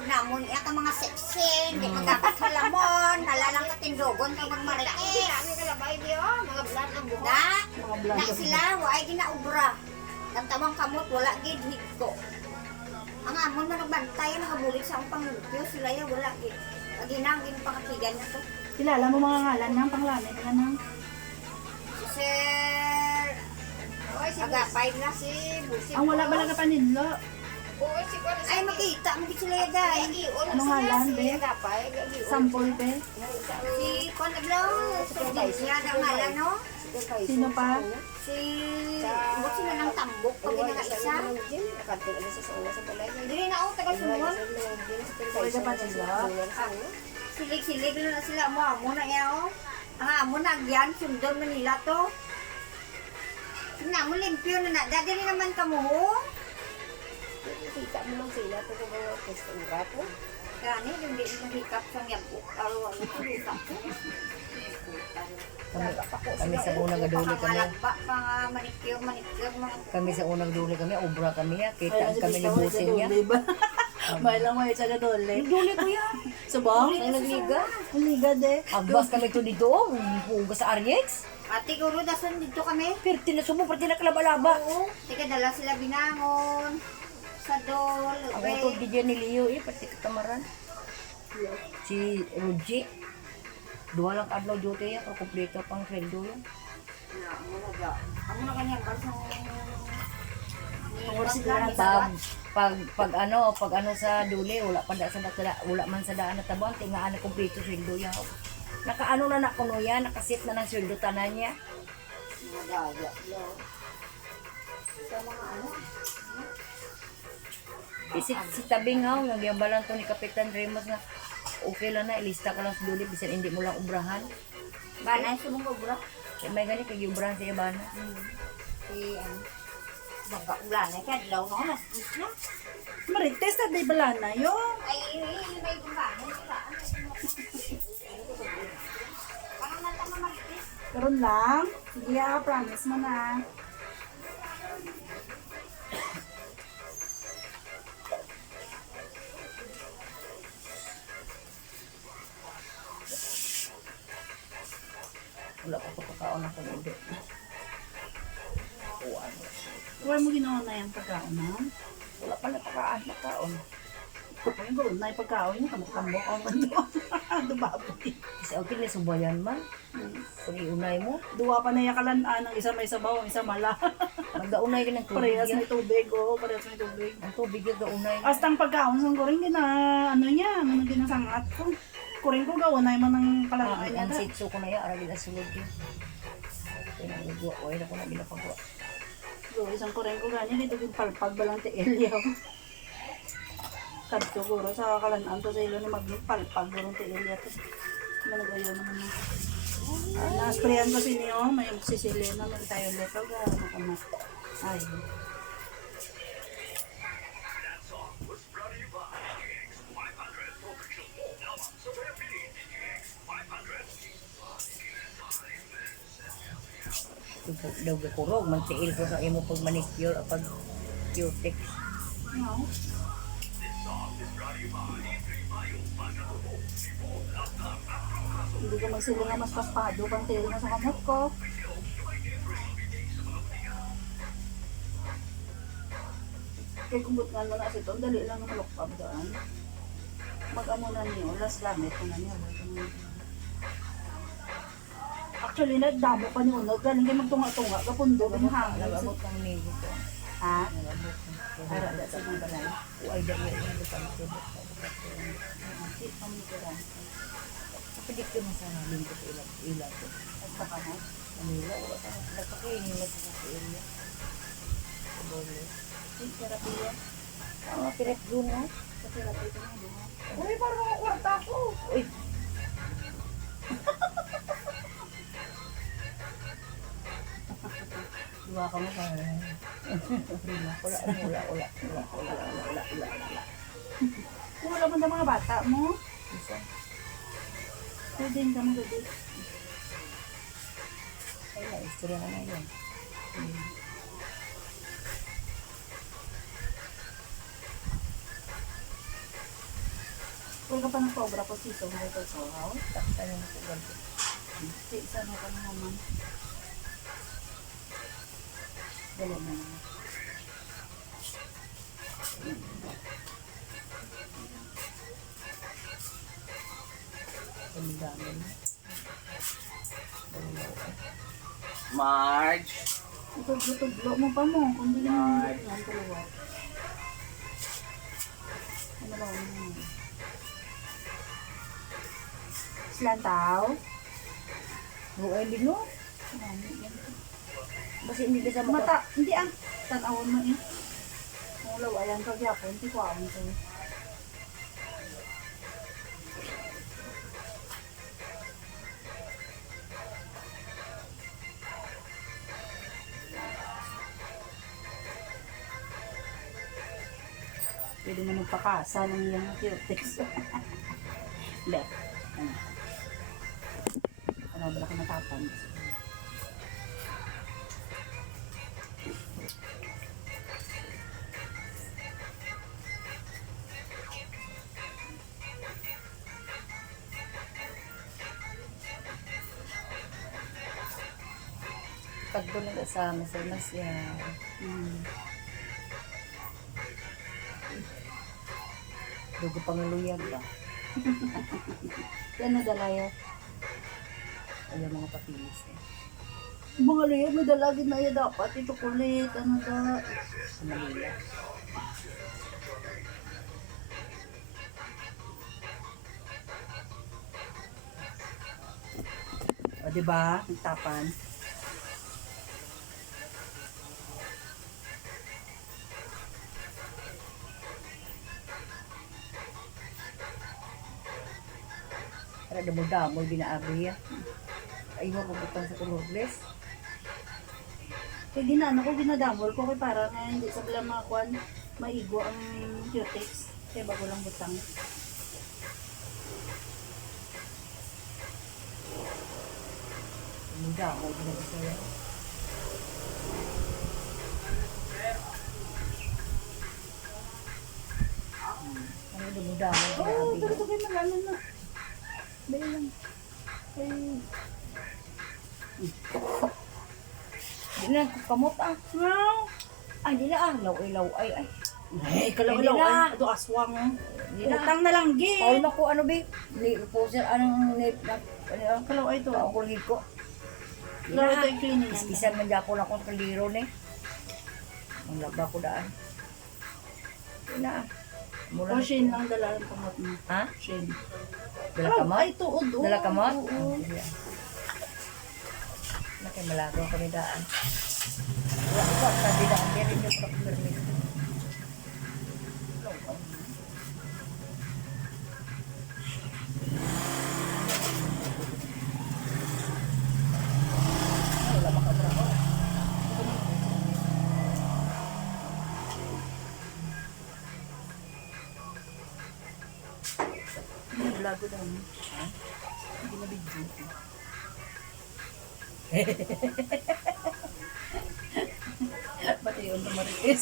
po namon iya ka mga sexy, di magdapat halamon, halalang katindogon ka magmarikis. Kami kalabay di mga blan ang buhok. Na sila waay ginaubra. Nagtamang kamot wala gid higko. Ang amon man nagbantay mga bulig sa akong panglupyo sila ya wala gid. Aginang pangatigan na to. Kilala mo mga ngalan ng panglanay ka nang Si Sir Oy, si Agapay na. si Busi. ang wala ba nagapaninlo? Oy, si Kwan. Ay makita mo gid sila ya day. Ano ngalan, be? Agapay. Sample be? Si Kon Aglaw, niya daw ngalan no. Sino pa? Si Bukod sila ng tambok pag ginagaisa. Dili na ako taga sumon. Pwede pa nila? Silig-silig na sila mo amo na yaw. Ang amo na agyan sundon Manila to. Na mo limpyo na dadali naman kamo. Kita mo lang sila ito kung mga testura po. Gani yung di mahikap sa yabuk. Alo ano to hikap ko. Kami sa unang duli kami. Pangalagba, pang manicure mga. Kami sa unang duli kami, obra kami ya. Kita kami ni Busin niya. May lang mo sa gadole. Duli ko ya. Subong? Ang nagliga. Ang liga de. Agbas kami to dito, hugas sa Aryex. Ate guro dasan dito kami. Perti na sumo, perti na kalabalaba. Oo. Tika dala sila binangon. Sa dol. Ang utod di dyan ni Leo eh, pati katamaran. Si Ruji. Dua lang adlaw duty ya, kompleto pang sweldo yan. Amo na kanya barsang Pag ano sa duli, wala pa da sa wala man sa daan na tabang, tingaan na kompleto sweldo yan. Nakaano na na kuno yan, nakasit na ng sweldo tanan niya. Madaya. Sa mga ano? Si Tabing nga, nagyambalan to ni Kapitan Ramos nga, okay lang na, ilista ka lang sa duli, bisan hindi mo lang ubrahan. Banay sumong obra. Kaya may gani, kay ubrahan sa Ibana. Si ano? Baga ulan ay kadlaw no nas na. Marites na di balana yo. Ay may gumbanay sila. Parang nata marites. Karon lang. Sige promise mo na. Wala pa ko pagkaon ako hindi. Huwag mo ginawa na yung pagkaon na. Wala pa na pagkaon. Ayun ko, na yung pagkaon niya, tambok ang bando. Dubaboy. Kasi okay na subayan man. Kung iunay mo, Duwa pa na yakalan ng isa may sabaw, ang isa mala. magdaunay ka ng tubig Parehas yan. may tubig, oo, parehas may tubig. Ang tubig yung gaunay. Hasta ang pagkaon sa kuring gina, ano niya, ano ginasangat ko. Kuring ko gawin na man ng kalanay niya. Ang sitso ko na yan, aragin na sulod yun. Pinagagawa, wala na ko na ginapagawa. So, isang kuring ko ganyan, dito yung palpag balang ti Elio. Kadto guro sa kalanaan to sa ilo ni magpalpag guro ti Elio. Managayo naman na. Na-sprayan kasi niyo, may magsisilina, may tayo leto, ano ka na. Ay. Daw gakurog, magtiil ko sa imo pag manicure o pag cutex. No. Hindi ko magsilinga mas paspado, pang tilo na sa kamot ko. Kaya kung butngan mo na ito, dali lang ng lukpab doon. Mag-amo na niyo, last gamit ko na niyo. Actually, nagdamo pa niyo, galing kayo magtunga-tunga, kapundo, yung hangin. Nagabot ng nigo ko. Ha? Nagabot ng Para da sa mga balay. Uy, dahil yung butang tibok. Kapidik ko na sana, lingkot ilag ko. Basta ka na. Manila, wala ka na. Nagpakainin na sa area. Sa bolo. Therapy. Mga piret doon ha. Sa therapy ko na doon. Uy, parang mga kwarta ko. Uy. Diba ka mo ka? Wala. Kung wala mo na mga bata mo, Isa. pwede ka mo gabi. Ay, na-istorya na na yun. Kung ka pa ng sobra po siso mo ito sa how? Takta na ko ganito. Isa na ka na naman. Dali na naman. Ang dami na. Marge. Ituglo mo pa mo. Kung di naman yan kalawa. Ano ba mo? Slantaw? Buhay din no? Marami yan. Kasi hindi ka sa mata. Mata, hindi ah. Tanawon mo eh. Kung lawayan ka gyapon, hindi ko awon ko. Pwede mo nagpakasa ng iyong cutex. Left. Ano? Ano ba ka natapan? Pag doon na sa mas yan. Dugo pang luyag ba? Yan nadalaya. Ayaw mga papilis eh. Mga luyag, nadalagin na yan dapat. Ito kulit, ano da. Sa Manila. O, diba? Nagtapan. Para damo-damo, binaabi yan. Ayaw mo butang sa colorless. Kaya ginano ko, ginadamol ko. Kaya para nga hindi sa bilang mga kwan, maigo ang cutex. Kaya bago lang butang. Damo, binabasa yan. Ano damo-damo, Oo, binaabi ito yan. kayo magano na. Dali lang. Ay, Di na, kamot ah. wow! Ay, di na ah. Laway. Ay. Ay, kalaw-law. Hindi na. Ay, ito aswang. Di na. Utang na lang, gi. Paul na ko, ano ba? Poser, anong nip na, ano, Kalaw ay ito. ako hig ko. Di Kalaw na. ito yung cleaning. Ispisan man dyan ako lang kung kaliro ni. Ang laba ko daan. Di na. Mula O, Shane lang dala ang pangat mo. Ha? Shane. Dala kamot? Ay, tuod. Oo. Dala kamot? Oo. Nakay malagaw kami daan. Wala ko, sabi daan. Di rin yung permit. Wala makatrabaho. Hindi, blago daw. Ha? Hindi na video. Ba't yun tumaritis?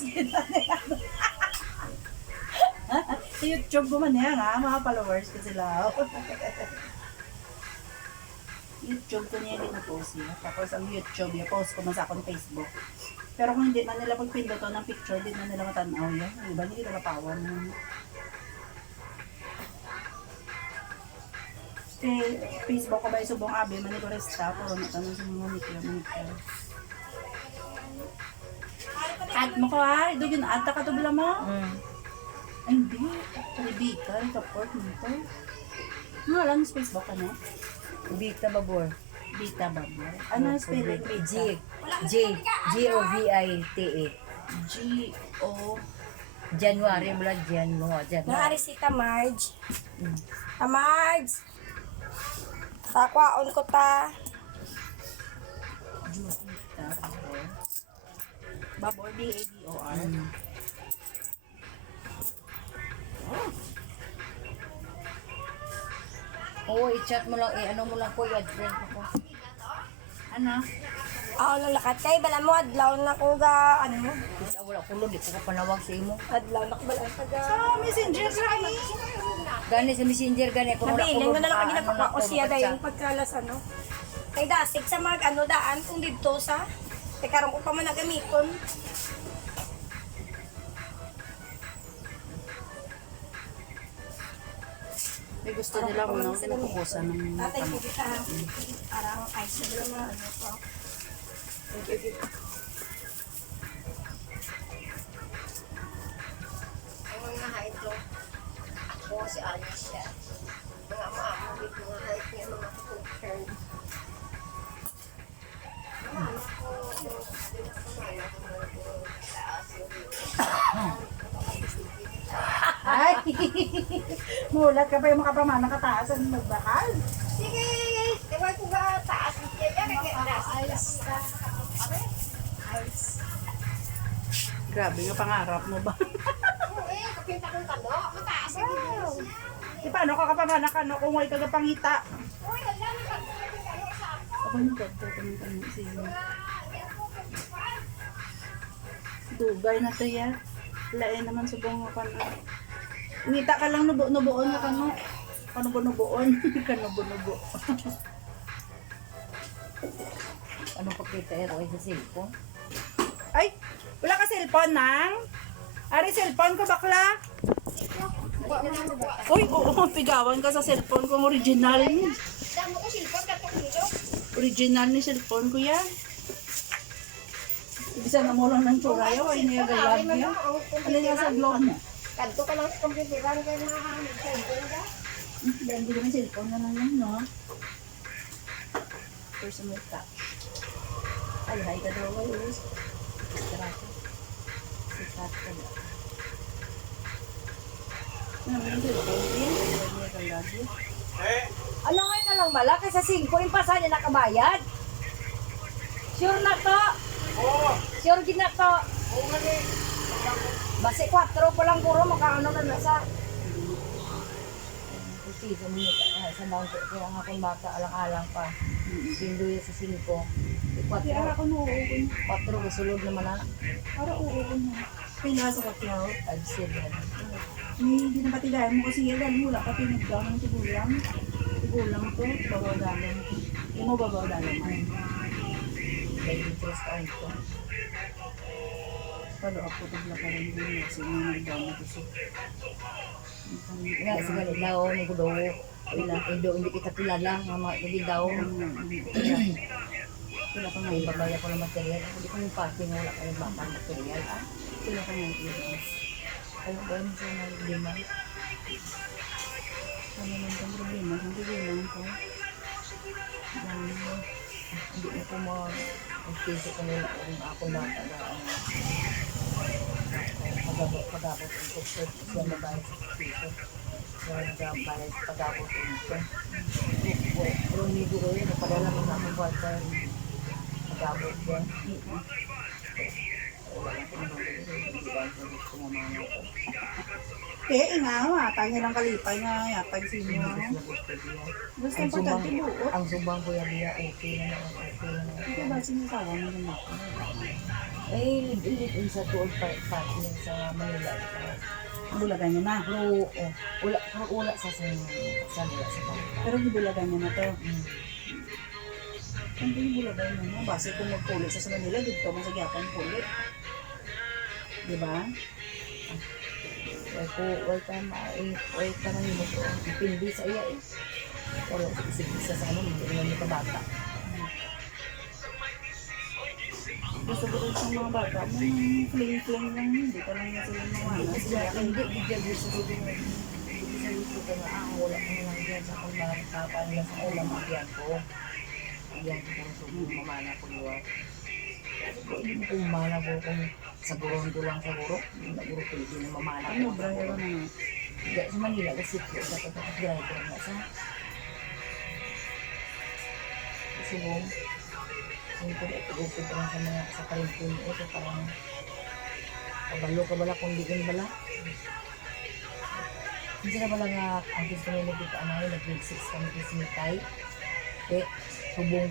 Sa YouTube ko man yan ha, mga followers ko sila. YouTube ko niya din na-post niya. Tapos ang YouTube, i-post ko man sa akong Facebook. Pero kung hindi man nila pagpinduto ng picture, hindi man nila matanaw yan. Yung iba, hindi nila matawan. Facebook ko ba yung subong abi, manigurista, puro natanong sa mga manicure. Add mo ko ha, ito yun, add ka to bila mo? Ay, hindi, Rebecca, report mo ito. Nga lang, Facebook ka na? Bita babor. Bita ba mo? Ano ang spelling? G-O-V-I-T-E. G-O... January mula January. Naari si Tamarge. Tamarge! Sakwaon ko ta. Jupita. Babor, B-A-B-O-R. Oo, i-chat mo lang, ano mo lang ko, i-address mo ko. Ano? Ako nang lakat kay bala mo adlaw na ko ga ano Kasi wala ko di ko ka panawag sa imo. adlaw na ko bala sa ga Sa messenger ka eh. Gani sa messenger gani ako Nabiling mo na lang ano kami nagkakao siya na dahil pagkalas ano. Kay dasig sa mga ano daan kung dito sa. Kay karong ko pa man nagamiton. May gusto nila kung ano, pinupukusan ng Tatay ano. ko kita. Parang ice na mga ano pa. Ang mga height lo. Ako si Alicia. Mga maamo dito mga height niya mga concern. Ay! Mulat ka pa yung makapamana kataas ang magbakal. Sige, diwa ko ba taas niya yan kaya Grabe yung pangarap mo ba? kapinta kong kano, mataas ang video. Di paano ka kapamana ka no kung may kagapangita? Uy, alam mo sa Ako yung ganda kung kami siya. Dugay na to ya. Lain naman subong nga kano. Ngita ka lang nubo-nuboon nga kano. Kanubo-nuboon. Kanubo-nubo. Ano pa kita ero sa cellphone? Ay! Wala ka cellphone nang? Ari cellphone ko bakla? Uy, oo, pigawan ka sa cellphone ko original. damo ko silpon katong dito. Original ni cellphone ko yan. Bisa na mo lang ng turayo, ay niya galag niya. Ano niya sa vlog mo? Kadto ka lang sa kompyuteran kay makakamit sa ka. Hindi naman cellphone na lang yan, no? Personal touch. Ay, hi ka daw, guys. Sikat ka na. Ano yung cellphone ko yan? Ay niya galag niya. Ano ngayon na lang bala? Kaysa 5 yung pasa niya nakabayad. Sure na to? Oo. Sure din na to? Oo nga ni. Basi 4 pa lang puro makaano na nasa. Kasi sa mga sa bangko kaya nga kung bata alang-alang pa. Sindoy sa 5. 4 Kaya ako nuuun. 4 kasulod naman na. Para uuun mo. Kaya sa kakyaw. 5-7. Hindi na patigayan mo kasi yan. Dahil wala ka pinagdaw ng tigulang. Tigulang to. Babaw dalang. Yung mo babaw dalang. May interest on to. Palo ako tagla ka rin din. Kasi may nagdaw na kasi. Nga sa galit daw ni ko daw. Hindi kita kilala nga mga hindi daw. Wala ka May ngayon. babaya ko ng material. Hindi ko yung parking wala kayo bakang material. Ah, Wala ka ngayon. ano ba yun sa mga lima? Ano lang kang problema? Hindi lang ko. Hindi na po mag-piso ko nila kung ako bata na pagabot ang tukso siya na bayad sa piso. Siya bayad pagabot ang tukso. Pero hindi ko rin, napadala mo na ako buwan pa pagabot yan. Wala lang kung hindi lang kung mamana ko. Nga, tanya lang kalipay nga yatag sinyo. Basta Ang subang, importante buot. ang subang ko yan niya, okay na naman, okay na naman. Ito ba sinasawa mo naman ako? Eh, lilit sa tuol partner sa Manila. Bulagan niya na. Pero wala sa nila sa bangka. Pero gibulagan niya na to. Mm. Hindi bulagan niya na. Base kung magpulit sa Manila, dito mo sa Japan pulit. Diba? Wala ka man yun ito. Dipindi sa iya eh. Wala sa isip-isa sa ano, hindi naman yung kabata. Gusto ko rin sa mga bata mo, fling-fling lang, hindi pa lang na sila mawalas. Hindi, bigyan gusto ko din. Sa gusto ko na, wala ko naman dyan sa kung makakapan nila sa ulam, magyan ko. Magyan ko kung sumong mamana ko luwag. Hindi mo kung mamana ko kung saguron ko lang siguro. Naguro ko hindi na mamana ko. Ano, brahero na nga. Hindi, sa Manila, kasi ko sa pagkakagrider na sa subong. Siyempre, upod lang sa mga sa karintin ito parang kabalo ka bala kung diin bala. Hindi na bala nga ang gusto nila dito nag-grade 6 kami kasi mitay. Eh, subong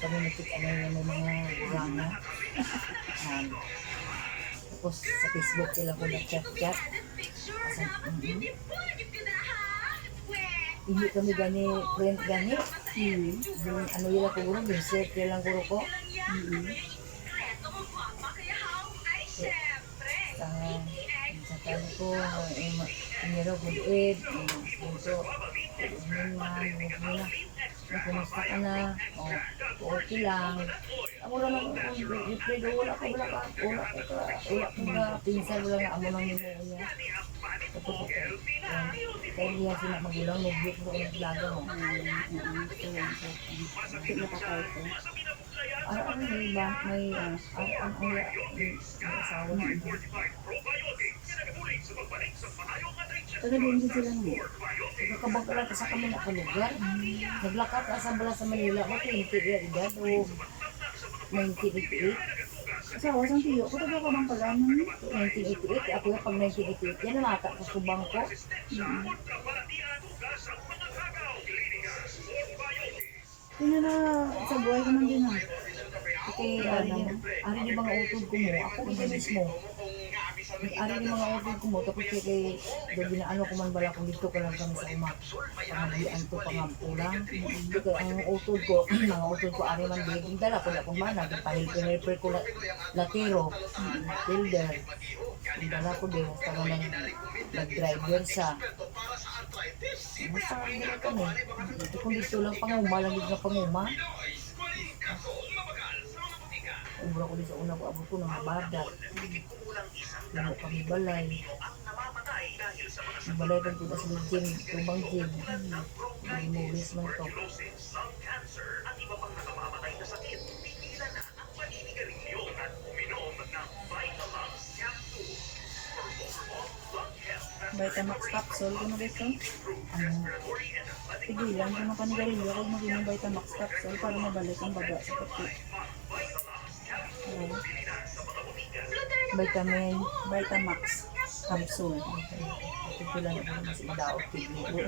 kami nakita yung mga guranga. Tapos sa Facebook nila ko nag-chat-chat. Kasi, hindi kami gani, friend gani. Hmm. Yung ano yun ako guro, yung circle lang guro ko. Hmm. Sa kanya ko, iniro good ed, punto, kumusta ka na, okay lang. Ako lang ako, wala ko pinsan, wala nga amo lang yung niya. Tapos ako, kaya niya sila magulang, nag-group ko naglaga mo. Bakit nakakaya ko? Ano may ba, may asawa na iba. Taga doon din sila mo. Nagkabang ka lang sa kami na kalugar. Naglakad ka sa bala sa Manila, mo 20 year edad o 1988. Asawa sang tiyo ko, taga ka bang pala nun? 1988, ako yung pag 1988, yan nalata ko sa bangko. Tingnan na sa buhay ko man din ha. Kaya ari di mga utod ko mo, ako hindi mismo. Ari di mga utod ko mo, tapos kay gabi na ano ko man bala kung dito ka lang kami sa umak. Pamaglian to pangampulang. Kaya ang utod ko, mga utod ko ari man din dala ko na kung mana, pinahil ko latero, builder. Ang dala ko din, basta nga nag-driver siya. Basta ang dala kami. Ito kung dito lang panguma, lang dito na panguma. Ubra ko din sa una ko, abot ko ng mabadat. Lamo kami balay. Ang balay kang tudas ng gym, tubang gym. Limulis man to. Vitamax capsule, kung ba ito? Tigilan ko ng panigarilyo, kung maging yung Vitamax capsule para mabalik ang baga sa puti. Vitamin. Vitamax capsule. Ito pila na po mas idaot kidney ko.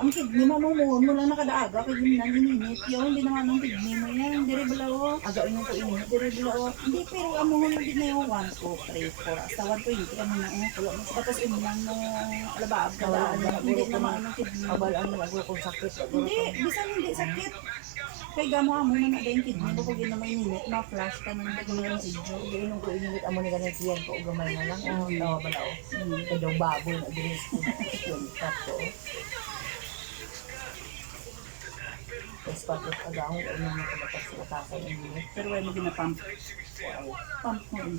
Ang kidney mo mo lang nakadaaga, kaya yun lang ininit. Yun, hindi naman ang kidney mo yan. Hindi rin balaw. Aga inyo ko inyo. Hindi rin balaw. Hindi, pero amuhon mo din na yung 1, 2, 3, 4. Hasta 120, ano na yung pulo. Tapos inuman ng alabaab ka Wala lang. ang Hindi naman ang kidney. Abal ang nalago kong sakit. Hindi, bisan hindi sakit. Kaya gamo na na yung kidney mo pag yun na may ninit, ma-flash ka ng dagong video. Inong ko iningit amo ni ganit yan ko gamay na lang. Tawa bala o. Kadaw baboy na dinis ko. Yung tato. Tapos patos agahong ko inong nakabatas sa atasan ng minute. Pero wala mo ginapump. Pump mo yun.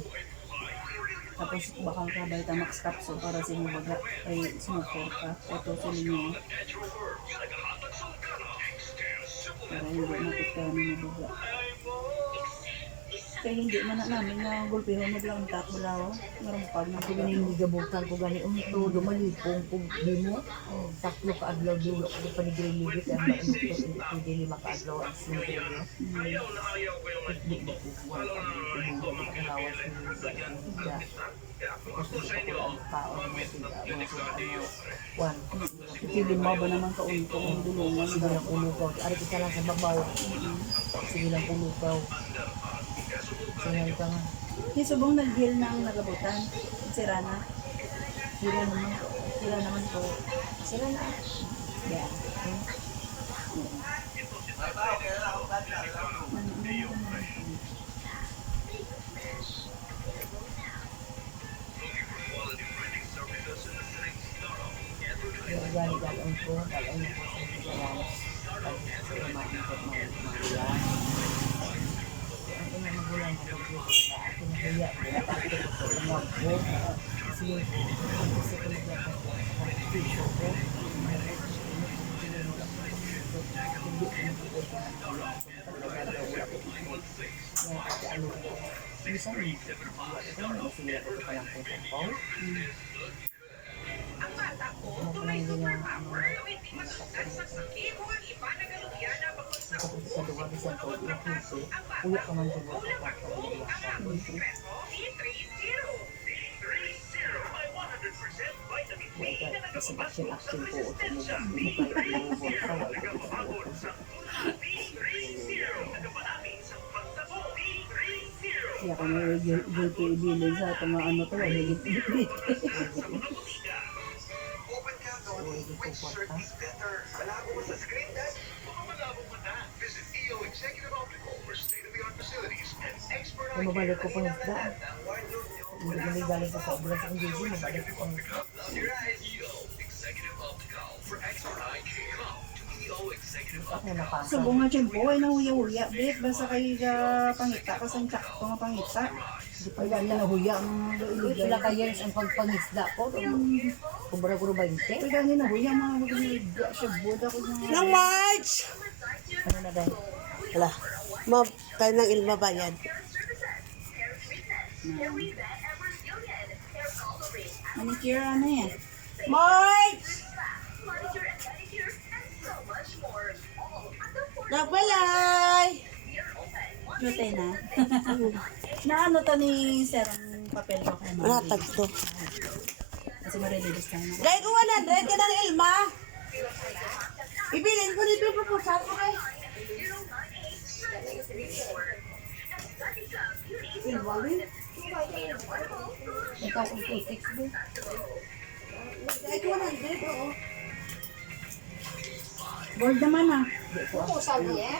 Tapos bakal ka Vitamax capsule para sa inyo baga ay sumupor ka. Ito sa inyo. Para hindi mapitami na baga. Kaya hindi man na namin na gulpihon mo lang tat mo lao. Meron pag na Ako ganing gigabutan ko gani unto dumalipong kung di mo. Taklo ka adlaw dulo ko panigrilibit ang maunto hindi lima ka adlaw ang sinigrilyo. Hindi mo ko buwan ang kalawas ni Kasi ako ang taon mo mga ano. One. Sige mo ba naman kaunto ang dulungan. Sige lang ulugaw. Ari kita lang sa babaw. Sige lang ulugaw. Sige ka nga. Hisubong nag-heal ng nagabutan. Sira na. Sila naman po. Sila na. Yeah. Yung gani-galon po. Galon po sa bigayan. Pag sa kumain ko magulang. Ang ina magulang na lagyo. Ako nahiya. Ako ko po. Kasi gusto ko naglakad ko. Tissue ko. Bisa nih, kalau sila ko pa lang po sa phone. Ano pa lang din ang tapos sa duwa bisan ko yung puso, uyak ka man duwa sa pagkakaliwasan. Kasi action po sa mga Kaya kami guilty ibilin sa mga ano to. Higit-higit. hindi ko kwarta. Mabalik ko pang isda. Hindi galing ko sa obra sa kong Gigi, mabalik ko pang isda. Ako napasa. Sa bunga dyan po, ay nahuya-huya. Bit, basta kayo pangita, kasi ang tsakto nga pangita. Ay, dami na nahuya ang mga iligay. Sila ka years ang pagpangisda ko. Kubra-kubra 20. Ay, gani nahuya mga magiging siya buda ko na. Nang March! Ano na dahil? Wala. Tayo ng Ilma Bayan. Manicure ano yan? March! Nagbalay! Jute na. Na ano to ni Sir ang papel ko kay Mami? Natag to. Kasi marilibis tayo na. Gaya ko 100 ka ng Ilma. Ibilin ko dito po sa ko kay. Ikaw kung 2-6 din. Gaya ko 100 oo. Gold naman ah. Oo, sabi eh.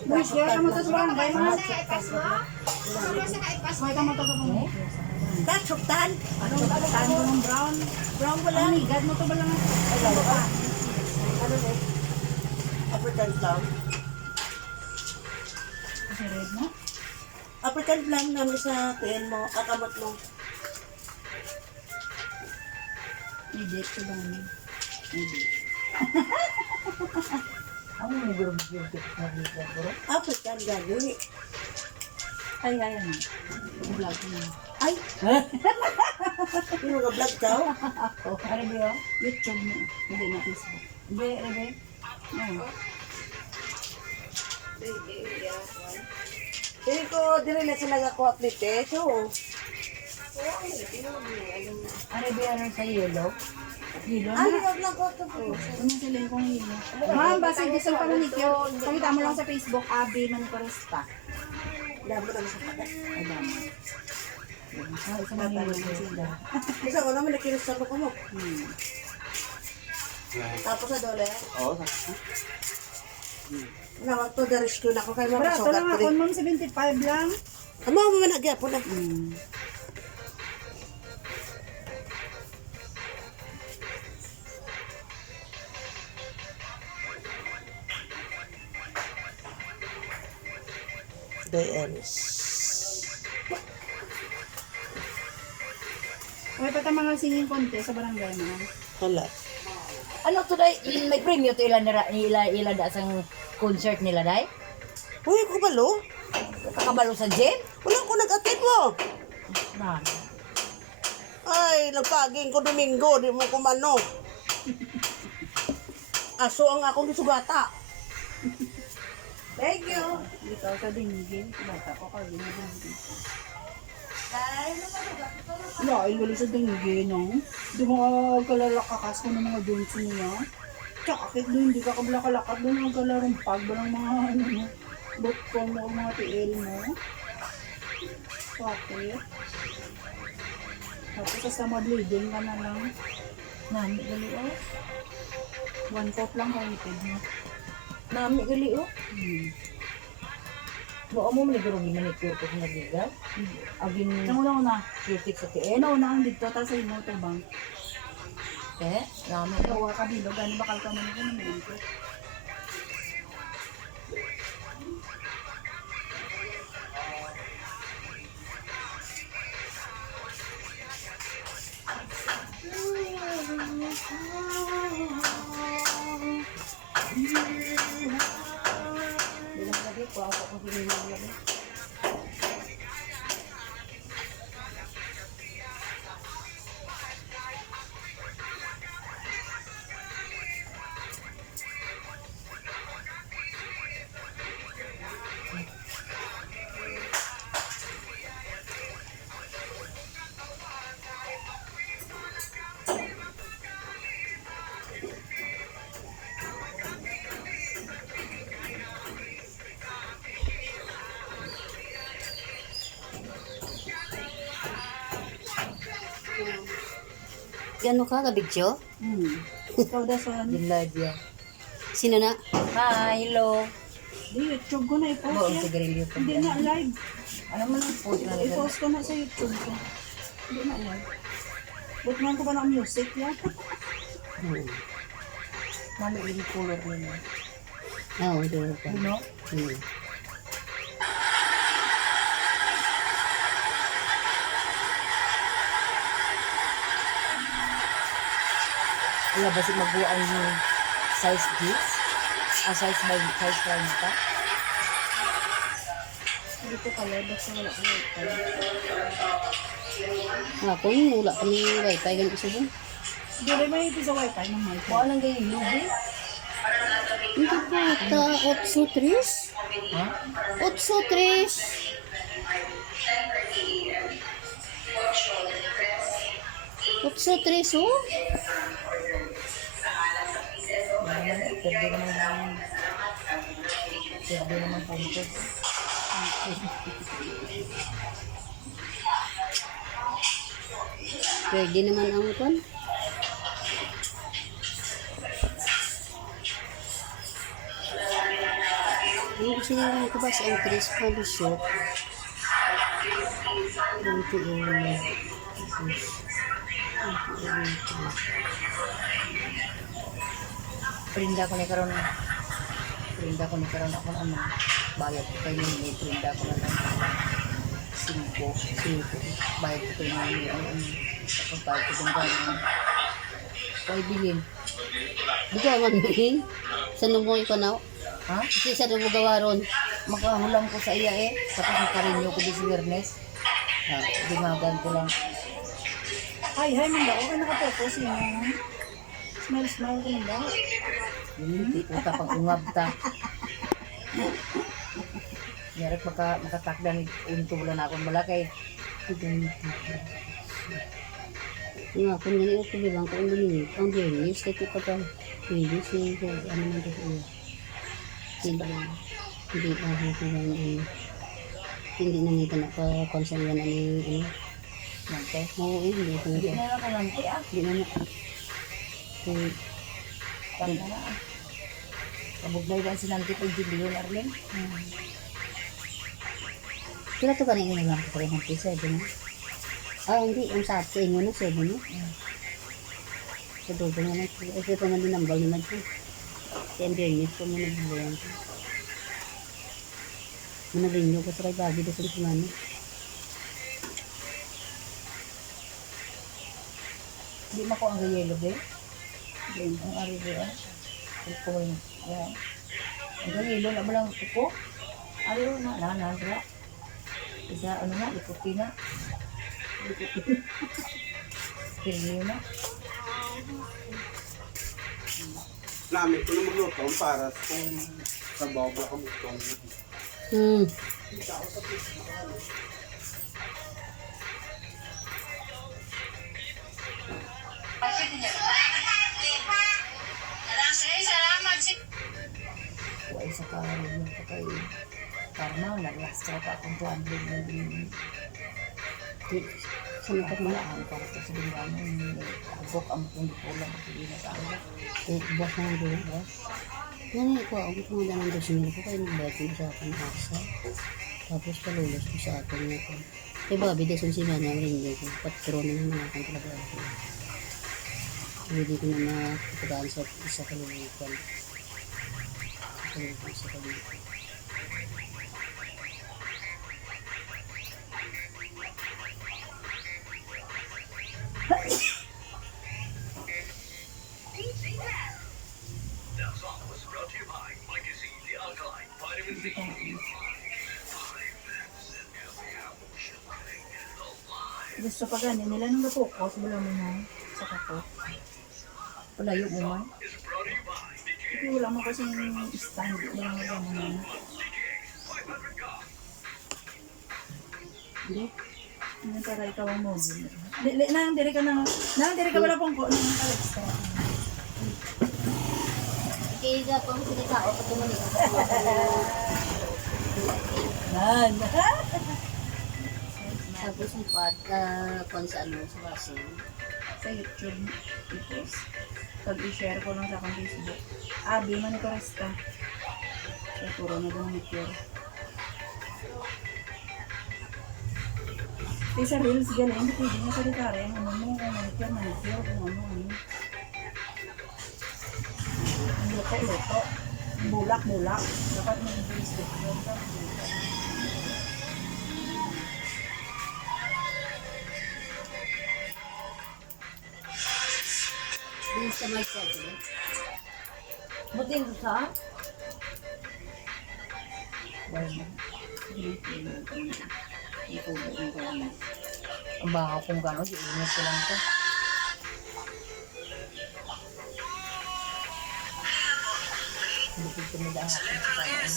Guys, kaya ka mo to sa barangay mga. Sa kaipas mo? Sa kaipas mo? Kaya ka mo to sa barangay. Tasuktan. Anong tando ng brown? Brown ko Ang lang. higad mo to ba lang? Ano ba? African lang. Kasi red mo? African lang namin sa tuyan mo, kakamot mo. May date ko lang. May date. Ano yung gurub-gurub na dito, bro? African gano'n. Ay, ayan na. Vlog na. Ay! Yung mga vlog daw. Oh, ano ba yun? YouTube mo. Hindi na Facebook. Hindi, Rebe. Oo. Hindi ko, dili na sila nga ko atlete. So, Ano ba yan sa yellow? Yellow ano na. yung lang ko ito po? Ano sila yung kong hilo? Ma'am, basta gusto pa manicure. Pakita mo lang sa Facebook, Abby Manicurista. Dami lang sa pata. Ay, dami. Ah, isa man yung yellow. Isa ko naman nakinis ko mo. Tapos sa dole. Oo. Nawag to, the-rescue na ako kay mga Barato sugat lang ko ako, rin. ma'am, 75 lang. Amo mo man nagyapo na. Dayanis. Okay, pata mga singing contest sa barangay mo. Hala. Ano to day? May premium to ilan da sang concert nila day? Uy, ko balo? Kakabalo sa gym? Wala ko nag-attend mo. Na. Ay, nagpaging ko Domingo, di mo kumano. Aso ang akong gisugata. Thank you. Ikaw sa dinigin. Bata ko ka, dinigin. Wala, ay wala sa dinigin, no? Di mo kalalakakas ko ng mga joints niya. Tsakakit doon, hindi ka kabla-kalakad doon. Ang kalarong pag ba ng mga ano mo. Botcon mo, mga TL mo. Bakit? Tapos sa mag-leading ka na lang. Nami gali oh. 1 cup lang kaitid mo. Nami gali oh. Mo amo man garo gi manicure ko na giga. Agin Ang una-una. cutic sa Eh, tiin. nauna ang dito, tapos sa imo ito bang? Eh, nami Gawa ka bilog, gano'n bakal ka man ito naman ito. bilang lagi ko ako kung hinihingi lagi. Gano ka, kabidyo? Ikaw dasan. Yung live yan. Sino na? Hi, hello. Di, YouTube ko na Oo, i-post yan. sigarilyo pa. Hindi na live. Ano man ang food na nila? I-post ko na sa YouTube ko. Hindi na live. Ba't man ko ba ng music yan? Mami, yung color nila. Oo, doon ka. Ano? Wala ba si magbuang yung size this? Size by size by ka? Dito kaya, basta wala ko wifi. Ako yung wala kami wifi, ganun isa doon. Hindi rin may ito sa wifi ng mic. Kung anong ganyan, Lubi? Hindi pa, ta 8-3? Ha? 8-3? 8-3, oh? Pwede naman puntos. Pwede naman ang kon. Ano kasi naman ko ba sa entries pa do shop? Prinda ko ni karon. Prinda ko ni karon ako ano. Bayad ko kayo ni prinda ko na lang. 5. Bayad ko kayo ni ano. Tapos bayad ko din kayo. Kaya bilhin. Di ko man bilhin. Sa nung ko na. Ha? Kasi sa nung gawaron. Makahulam ko sa iya eh. Tapos nakarinyo ko di si Bernes. Dingagan ko lang. Hi, Manda. Okay, nakapokus yun. Smile ko lang ba? Hindi ko pag ungab ta. Yarik makatakda ni unto wala na akong malakay. Nga, kung ganyan ako bilang ko ang luminig, ang Bernis, kasi pa pa, Bernis, ano man ito iya. Hindi pa ako bilang, hindi na nito na pa-concern yan ano. Nante. Oo, hindi ko Hindi nito. na ako nante ah. Hindi na na. Tama na ah. Kabugnay lang si Nante pag Julian Arlen. Kila to ka na yung lang ko rin ng pisa, ito na. Ah, hindi, yung sa atin inyo na, 7 na. Sa dodo na lang. Kasi ito man din ang bali na ito. Kasi ang Bernis ko muna bilayan ko. Manarin nyo ko sa kay Bagi doon sa Lismano. Hindi mo ko ang yellow ba? Ang ari ba? Ito yung yan. Ang yellow na ba lang ito? Ari na, nanandra. Isa ano na, ikuti na. Kirliyo na. Namin ko na magluto para kung sabaw ba kami itong Wala isa ka rin yung kay Karma, nag-last ka akong 200 na din. Sa mga pagmala. Ang para sa sabihin namin, agok ang pundi ko lang at hindi na tayo. Buwas na ang buwas. Yan ko, ang mga danang 2,000 ko kayo nagbayad ko sa akin asa. Tapos palulos ko sa akin na ko. Kay Bobby, desun si Mana ang rinyo ko. Patron na naman akong talaga ako. Hindi ko na makapadaan sa isa kalulukan. Sa kalulukan. Gusto pa gani nila nang focus wala mo na sa kako. Palayo mo man. Kasi wala mo kasi stand wala mo na. Hindi. Ano para ikaw ang mobile. Nang diri ka wala pong ko nang extra. Kaya ka pang sinitao pa tumuli. Nan. Tapos yung kung sa ano, sa basin. sa YouTube. I-post. Pag i-share ko lang sa akong Facebook. Abi, manikurista. Kaya puro na daw manicure. Kaya sa Reels, galing. Hindi pwede na sa Ricare. Ano mo, manicure, kung ano. Ang luto. Bulak. Dapat mag-Reels yun. Dun sa may sabi. Buting sa? Ang baka kung gano'n, iinit ko lang ito. Hindi ko tumida ang akin sa kanan.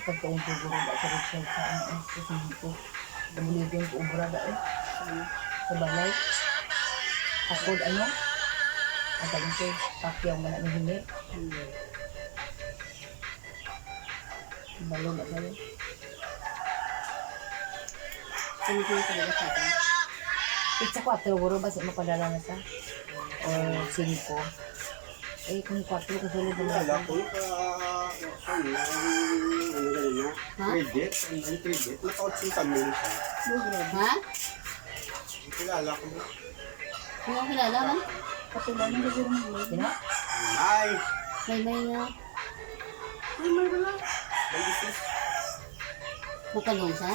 Pagkaong siguro ba sa Richard sa ano, sa Singko. Nabuligyan ko ubra da sa balay. Ako ano? Ang taling ko, pakyaw man ang himit. Balo ba tayo? Sino ko yung talaga sa akin? Itsa 4 buro ba sa mapadala na sa? O 5? Eh, kung 4 kasulod na Wala lang. ko ano ganun na. Ha? Credit. Naka-80 mil siya. Ha? Kilala ko. Hindi mo kilala ba? Katulad ng siguro ng vlog. Sino? Ay! May na Mag-isis. makalong sa?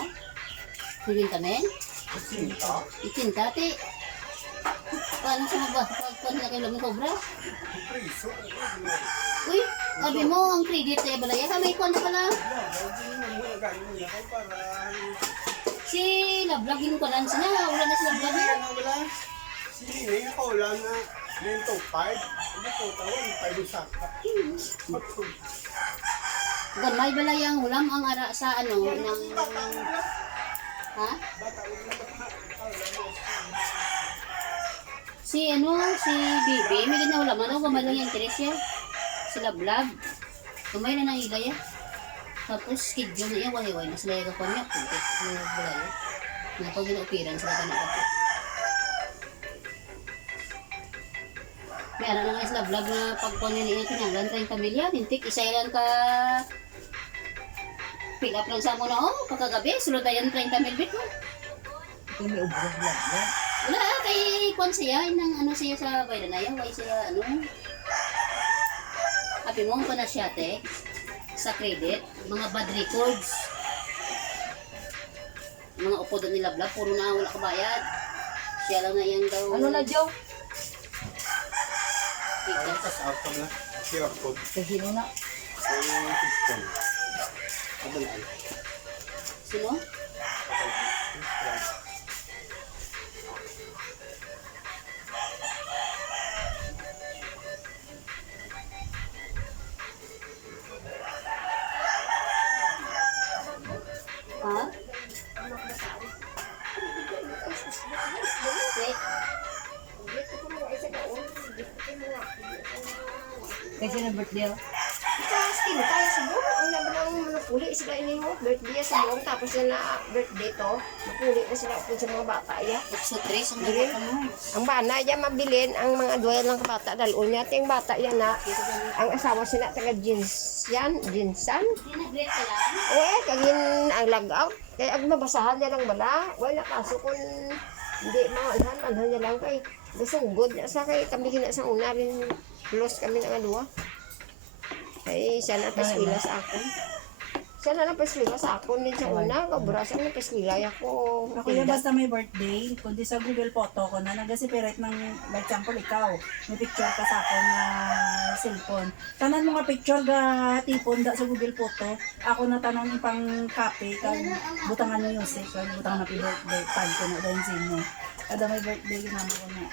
Hingin kami? Sinta. Itinta, ti. Paano sa ba? Paano na kayo lang sobra? Priso. Uy, sabi mo, ang credit sa balaya ka, may konta pala. Si Lablagin ko lang sila, wala na sila vlog. Wala. Sige, nakawala na. Lento 5. Ano po, tawag. 5 saka. Gamay balayang ulam ang ara sa ano, ng... Ha? Si Bibi, may ginawa naman, gamay lang yung interes niya. Sila vlog. Gamay na nang ilaya. Tapos, schedule na iya, wala-wala na sila yung kapanyak. Puntik, may balaya. Na pag ginaupiran sila ka nakapit. May ano na nga sila vlog na pagpangyan niya kinanglan 30 milyon. Hintik, isa lang ka... Fill up lang sa mo na, oh, pagkagabi, sulod na yan 30 mil bit mo. Ito may ubra vlog yan. Wala, kay Kwan siya, nang ano siya sa Baydanaya, why siya, ano, happy mo pa na siya, te, sa credit, mga bad records. Mga upo doon nila vlog, puro na wala kabayad. Siya lang na yan daw. Ano na, Joe? Parang tas out ko na. QR code. Sa sino na? Ang system. Adalaan. Sino? Ha? Wait. Kasi na birthday ako. Sino tayo siguro? Ang laban ng manupuli sila ini mo. Birthday sa buong tapos na birthday to. Napuli na sila kung sa mga bata ya. Sa tres, ang ganda ka mo. Ang bana yan mabilin ang mga duwel ng kabata. Dahil niya ting bata yan na ang asawa sila taga jinsan. Hindi nag-grade ka lang. Eh, kagin ang lag-out. Kaya ang mabasahan niya lang bala. Wala kaso kung hindi mahalhan, manhan niya lang kay gasugod na sa kay kami kina sa una rin plus kami ng aluwa. Ay, siya na paswila sa akon. Siya na paswila sa akon din sa una. Kabrasan na paswila ako. Ako yung basta may birthday, kundi sa Google Photo ko na nagasipiret ng, like example, ikaw, may picture ka sa akin na cellphone. Tanan mga picture ga tipon da sa Google Photo, ako na tanong pang copy, kag butangan ng music, kag butangan na birthday, tag ko na dahil sino. Kada may birthday, ginama ko na.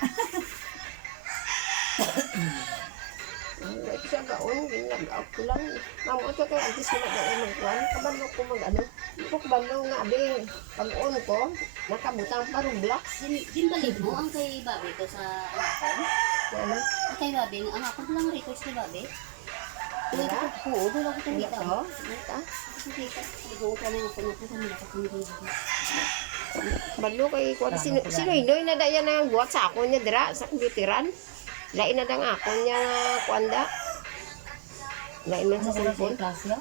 Like siya gaon, ginag-out ko lang. Mamo ito kay antes ko nag-aon ng kwan. Kabalo ko mag-ano. Ito kabalo nga abing. Pag-on ko, nakabutang parang blocks. Ginbalik mo ang kay Bobby ko sa ano ko. Ano? Kay Babe, ang ako lang records kay Babe. Wala? Oo, doon ako tumita. Dito? Dito? Tumita. Ligaw ko lang ako na po kami nakapunod. Balo kay kuwan sino inoy na dayan ang buhat sa ako niya dira sa computeran. Lain na dang ako niya kuanda. Lain man sa cellphone. Klasya?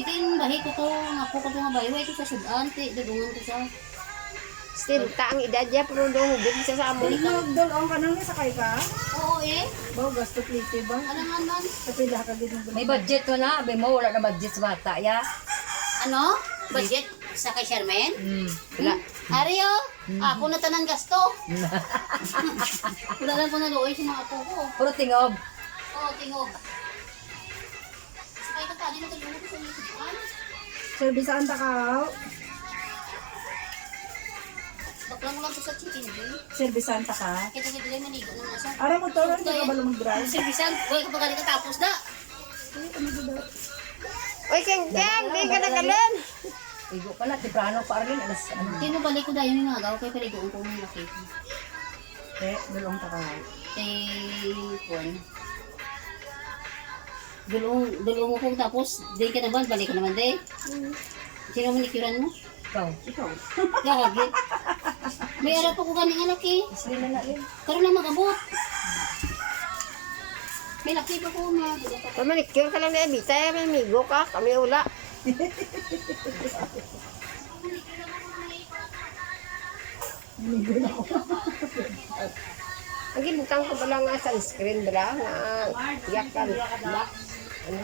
Ito yung bahay ko to, ako ko nga bahay. Ito sa sudan, dadungan ko sa... Still ta ang edad niya pero dong hubog siya sa amon. Nagdulong ka nang sakay ka? Oo eh. Ba, gasto plite ba? Alam man. Kapila ka din ng May budget wala, abe mo wala na budget sa bata ya. Ano? Budget sa kay Sherman? Wala. Ario, ako na tanan gasto. Wala lang ko na luoy sa mga apo ko. Puro tingob. Oo, tingog. Sakay ka tali na tulungan ko sa mga sudan. Servicean ta ka. Baklang lang ko sa chicken din. Servicean ta ka. Kita kita din manigo na nasa. Ara mo to, hindi ka ba mag-drive? Servisan, boy kapag ka tapos da. Oy keng di ka nagalan. Igo pa na, tiprano pa rin. Alas, ano. Kino balik ko dahil yung agaw kay paligoon ko ng laki. Dulong ta ka. Kay Juan. Dulong mo kung tapos, di ka naman, balik ka naman de. Sino mo nikiran mo? Ikaw. Gagagit. May arap ako ganing anak eh. Isli na na rin. Karoon lang mag-abot. May laki pa ko ma. Pamanicure ka lang na Ebita, may migo ka, kami wala. Ang gibutang ko pala nga sunscreen bala nga yakan black. Ano?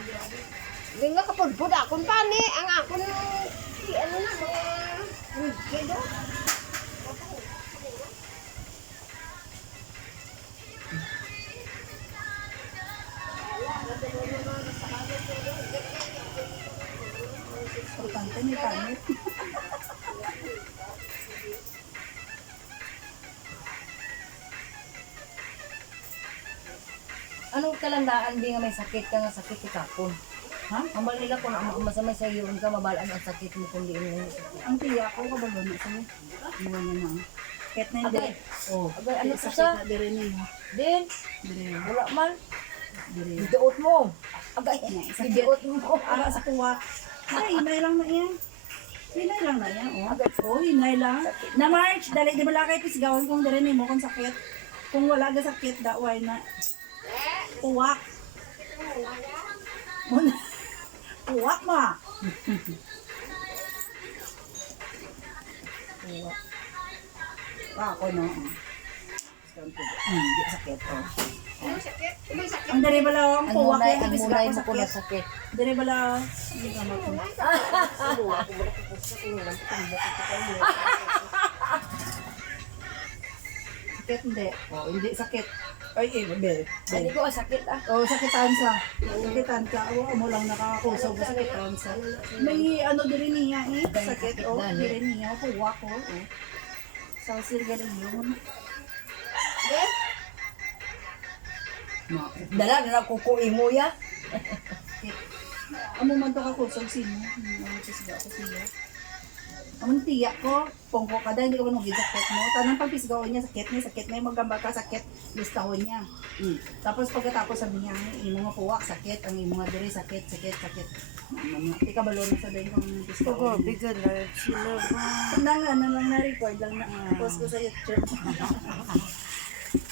Di nga kapudpud akon pani ang akon ano na mga kido. Importante may panit. Anong kalandaan di nga may sakit ka nga sakit ka kapon? Ha? Amal nila kung masamay sa iyo ka mabalaan ang sakit mo kung di mo na Ang tiya ko kabalo na sa mga niya na. Ket na Agay. hindi. Oh, agay ano Sa sa? sa dire niya. Din, Dire. wala man. Dire. Biduot mo. Agay, biduot mo. Ara sa kuwa. Ay, hinay lang na yan. Hinay lang na yan. Oh, hinay lang. Na March, dali di bala kay pisgawon kung dire ni mo kung sakit. Kung wala ga sakit daway na. Uwak. Muna. Uwak ma. Ako no. Hindi sakit oh. Ang dali bala ang Ang uwak munay, yan ang pisga munay ko mo ko na sakit. sakit. Dali bala hindi ka mako. Sakit hindi. Oh, hindi sakit. Ay, be. Hindi ko sakit ah. Oh, sakitan sa. Sakitan ka. Oh, mo lang nakakusog sa sakitan sa. May ano din niya eh. Sakit oh, din niya kuwa ko. Oh. Sa sirgarilyo. Dala na kukuin mo ya. Amo man to kakusog sino? Ano pisga ko sino? Amon tiyak ko, pongko ka dahil hindi ko manugid sakit mo. Tanang pagpisgaon niya, sakit niya, magamba ka, sakit, listahon niya. Tapos pagkatapos sabi niya, imo nga puwak, sakit, ang imo nga diri, sakit. Ika balon sa din kung pisgaon niya. Ano lang na-record lang na post ko sa YouTube.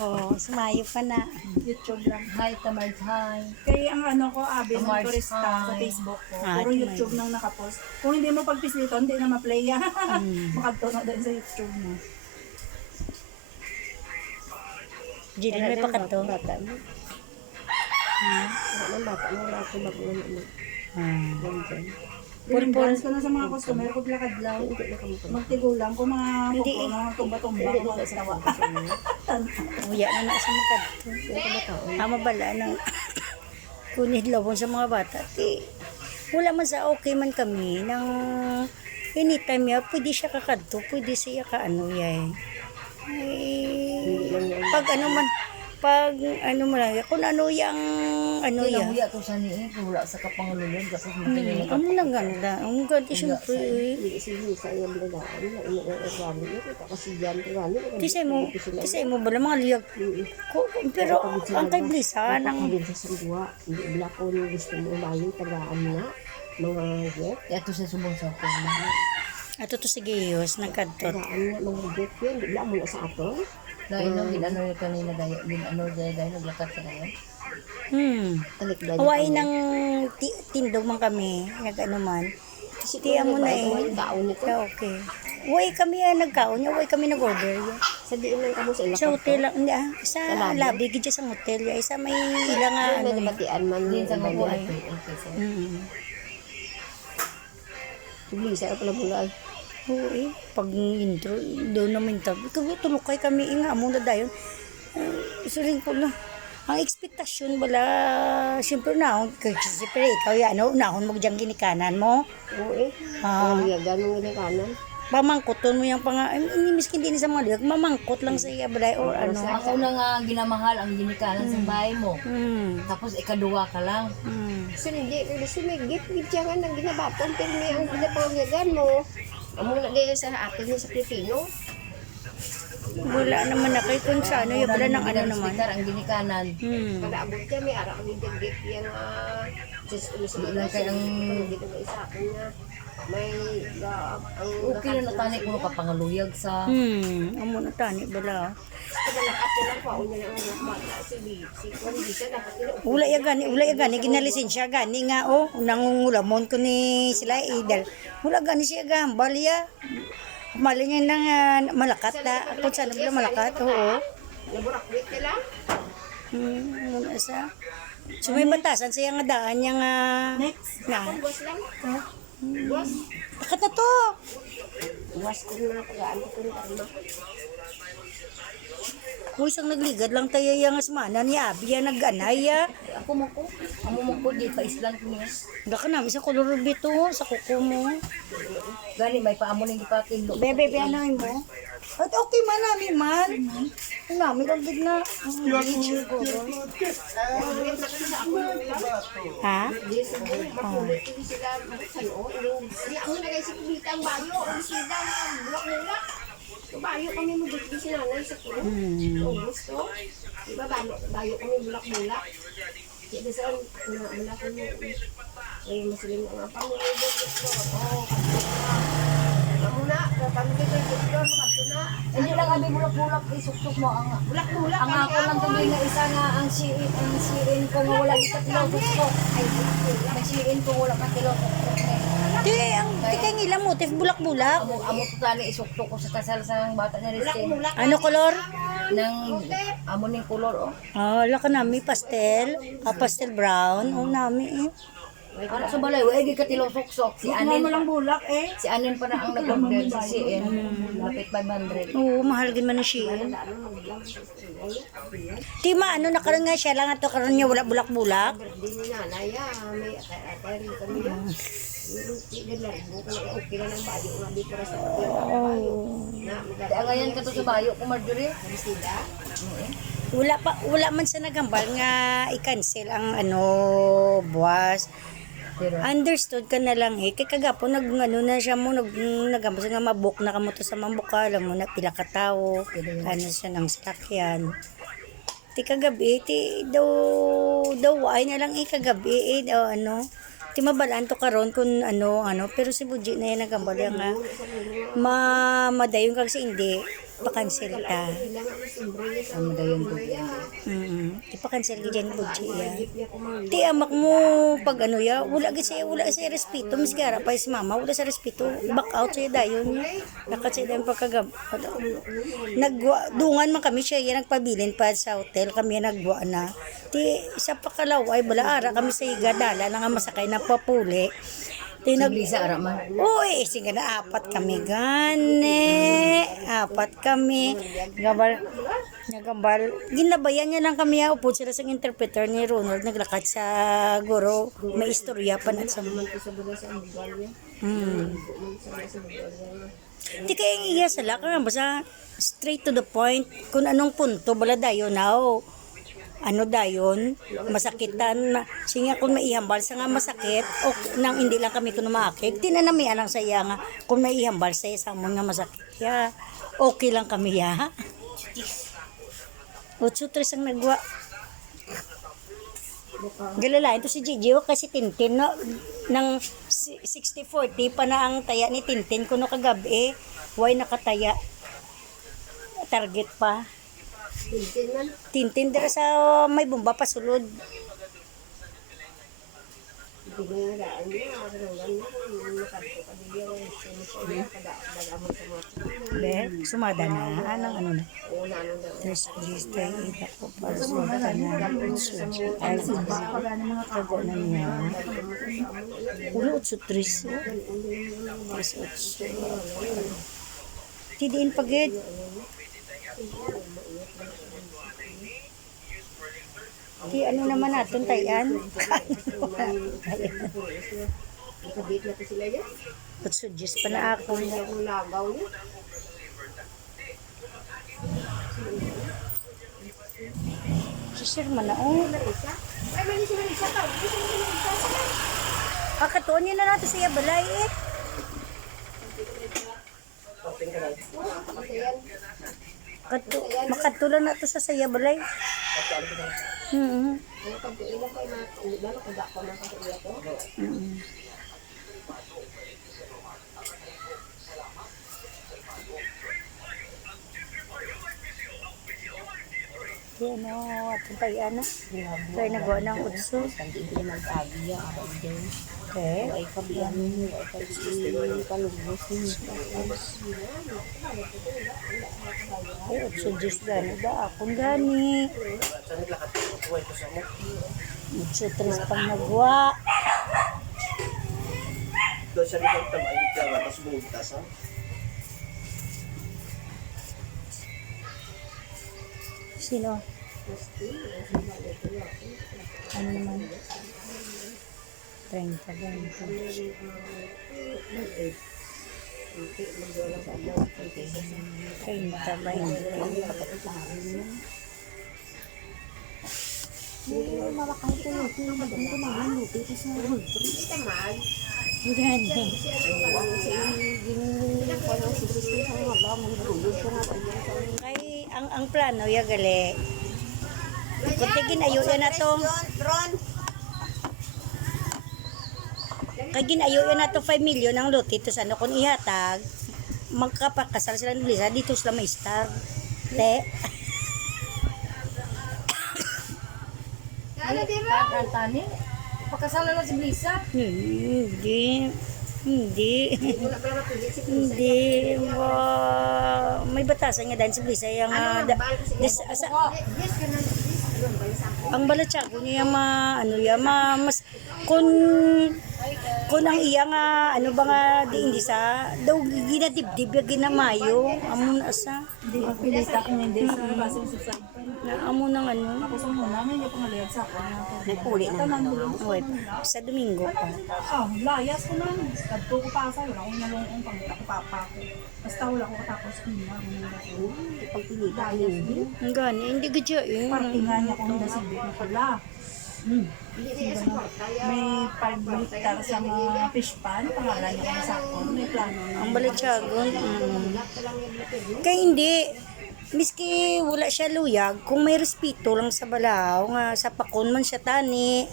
Oo, sumayo pa na. YouTube lang. Hi, Tamars, hi. Kaya ang ano ko, Abby, ng March turista sa high. Facebook ko. Puro YouTube nang nakapost. Kung hindi mo pagpislito, hindi na ma-play yan. Makagto na din sa YouTube mo. Hindi rin may pakanto. Bata mo. Wala nang bata mo wala ko magulo mo. Purpose ko na sa mga customer ko lakad lang. Hindi na kamo. Magtigulang ko mga pupo, mga tumba-tumba. Hindi Mga na sa tawa. Uya na na sa makadto. Tama bala ng kunid lawon sa mga bata. Wala man sa okay man kami. Nang anytime ya, pwede siya kakadto. Pwede siya kaano ya eh. Ay, pag ano man, pag ano mo lang, kung ano yung ano Kaya yan. huya ko sa niya, wala sa kapangululod, tapos matinilagay. Amo na ganda. Ang ganda siyempre eh. Hindi sa iyang bladaan, na ina ang organo niya, kita kasi yan, tingani. Tisay mo ba mga liyag? Pero ang kay Blisa, Ang sa sangguwa, hindi bila ko nung gusto mo umayo, tagaan na, mga get, Ito sa subong sa ako. ato to si Gayos, nagkadtot. tagaan na, mga get yun, hindi bila mo na sa ato. Dahil no, ginano yung kanina dahil, ginano dahil naglakat ka na yan. Talik na Hawaii ng tindog man kami, nag-ano man. Tiya mo na eh. Taon nito. Yeah, okay. Huwag kami nagkaon, huwag kami nag-order. Sa diin lang kamo sa ilak. Sa hotel lang, hindi sa labi, gidya sa hotel. Isa may ilang May ano. nabatian man Din din sa sa mga mga. Tublisa pala mula ay. Oo eh, pag intro, doon naman tabi. Tulukay kami, nga mo na dayon. Isuling po na. Ang ekspektasyon wala, siyempre na, siyempre ikaw yan, unahon mo diyang ginikanan mo. Oo eh. Ang ganong nga kanan. Pamangkoton mo yung miskin din sa mga liyak, mamangkot lang sa iya balay or ano. Ang una nga ginamahal ang ginikanan sa bahay mo. Tapos ikaduwa ka lang. So hindi, kasi may gift nga nang ginabaton, pero may ang ginapangagan mo. Amo na din sa atin sa Pilipino. Wala naman na kay kung sa ano, yung wala ng ano naman. Hospital ang ginikanan. Kada abot ka, may ara kami din gift yung just Ilan kay ang dito nga isa akin nga. May ang okay na natani ko kapangaluyag sa Amo na tani bala. lakat ko lang pa unya lang ang bata si Juan bisa dapat Ula ya gani ginalisensya gani nga nangungulamon ko ni sila idal. Wala gani siya gambal ya. Mali niya nang malakat na. Kung saan na malakat, oo. laborakwit nila. Muna sa. So may batasan siya nga daan niya nga. Na. Buwas lang. Buwas. Bakit na to? Buwas ko na tagaan ko rin karma. Kung isang nagligad lang tayo yung asmana ni Abi, nag-anay ya. ako mo ko di pa islan ko niya. Baka namin sa kolor bito, sa kuko mo. Gani may paamo ning gipatin lo. Bebe, ano mo? At okay man namin man. Ang namin ang gid na. Ha? Mapulit ko sila sa'yo. Di ako nagay si Kulita ang bayo. Ang sila ang bulak-bulak. So bayo kami mo dito si nanay sa kulo. Augusto. Diba bayo kami bulak-bulak. Kaya sa wala kami. Ay masiling ang pamilya dito. Oh, kamu na, kami dito dito mga na. Hindi lang abi bulak-bulak isuktok mo ang Bulak-bulak. ang ako lang tuloy na isa nga ang siin ko nga wala kita tilokos ko. Ay, masiin ko wala ka tilokos ko. Di, ang kay ngilang motif bulak-bulak. Amo to tali isuktok ko sa kasal sa bata ni Rizky. Ano kolor? Nang amo ning kulor oh. Laka namin pastel. Pastel brown. Nami eh. Ano sa balay, wala ka tilosok-sok. Si Anin mo lang bulak eh. Si Anin pa na ang nag-order si CN. Lapit 500. Oo, mahal din man na siya. Di ano na karon nga siya lang ato karon niya wala bulak-bulak. Di ni nanay may atay rin kami yan. Okay na ng bayo nga di para sa Kaya ngayon ka to sa bayo ko Marjorie. Wala man sa nagambal nga i-cancel ang buwas. Pero Understood ka na lang eh. Kay kagapon na siya mo nagambal nga mabuk na kamo to sa mambuka alam mo na pila ka tao. Ano siya ng sakyan. Ti kagabi daw ay na lang kagabi daw ti mabalaan to karon kun pero si Buji na yan nagambal nga madayon kag si hindi pa-cancel ta. ang dayon ko. Ipa-cancel ka dyan, Budji, ya. Ti, amak mo, pag wala sa respeto, miskara pa si mama, wala sa respeto, back out siya dayon. Nakat siya dayon pagkagam. Dungan man kami siya, yan nagpabilin pa sa hotel, kami nagwa na. Ti, isa pa kalaway, bala ara kami sa higadala, nga masakay ng papuli. Lisa Araman. Uy, sige na, apat kami gani. Apat kami. Nagambal. Ginabayan niya lang kami. Upo sila sa interpreter ni Ronald. Naglakat sa guro. May istorya pa na sa Di kayang iya sala. Basta straight to the point. Kung anong punto, bala dayo na. ano dayon, masakitan, siya kung maihambal sa nga masakit, o nang hindi lang kami kuno maakig, tinanamian lang sa iya nga, kung maihambal sa iya sa amon nga masakit, ya, okay lang kami ya. 8-3 ang nagwa. Galala, ito si Gigi, kasi Tintin, no? Nang 60-40 pa na ang taya ni Tintin, kuno kagabi, why nakataya? Target pa. Tintin man. Tintin dira sa may bomba pa sulod. Hindi nga daan niya. Makaranggan na. Nakarito ka din yung sinusunod. Kadagamon sa mga tsunan. Be, sumada na. Anong ano na? Una nung daan. There's register ita ko para sa kanang ay kago na niya. Ulo 8-3. Mas 8. Tidiin pagid. Di ano naman natin tayan? Nakabit na ko sila yan. 8 pa na ako. Kung ang lagaw niya. Si Sir man na, oh. Marisa. Ay, mali si Marisa pa. Katuon niya na natin siya balay eh. Makatulan na ito sa saya balay. Ilang kayo na, hindi ba nakagako na sa iya ko? Di ano, atong tayan na. Kaya nagawa ng utso. Hindi mag-agiya ako din. Okay. Ay kabiyan mo, ay kabiyan palubos niyo. Ay, utso Diyos gani ba? Akong gani. Utso tres pang nagawa. Doon siya rin tamay, tapos bumugtas ha. Sino? Ano naman? 30. Kay ang plano ya gali. Kutigin ayo yan na to. Ron, Kay ginayo yan na to 5 million ang luti to ano kung ihatag magkapakasal sila ng Lisa dito sila may star. Te. Tani, pagkasala na si Blisa. Hindi. May batasan nga dahil si Blisa yung ang balatsago niya mas kung ang iya nga ano ba nga di hindi sa daw ginadibdib ya ginamayo amon asa Hindi ko pilita kung hindi sa base sa subside. na amon ng ano Ako sa muna, may yung pangalayag sa ako. nagpuli na oy sa Domingo pa Layas ko na. Kadto ko pa sa wala akong nalungkong pangita ko papa ko. Basta wala ko katapos kina. Pagpilita Layas ko. ang gani hindi gadya eh Party nga niya kung nasibig na pala. May 5 hektar sa mga fish pan. Pangalan niya kung sa ako. May plano na. ang balatsagon kay hindi miski wala siya luyag kung may respeto lang sa balaw nga sa pakon man siya tani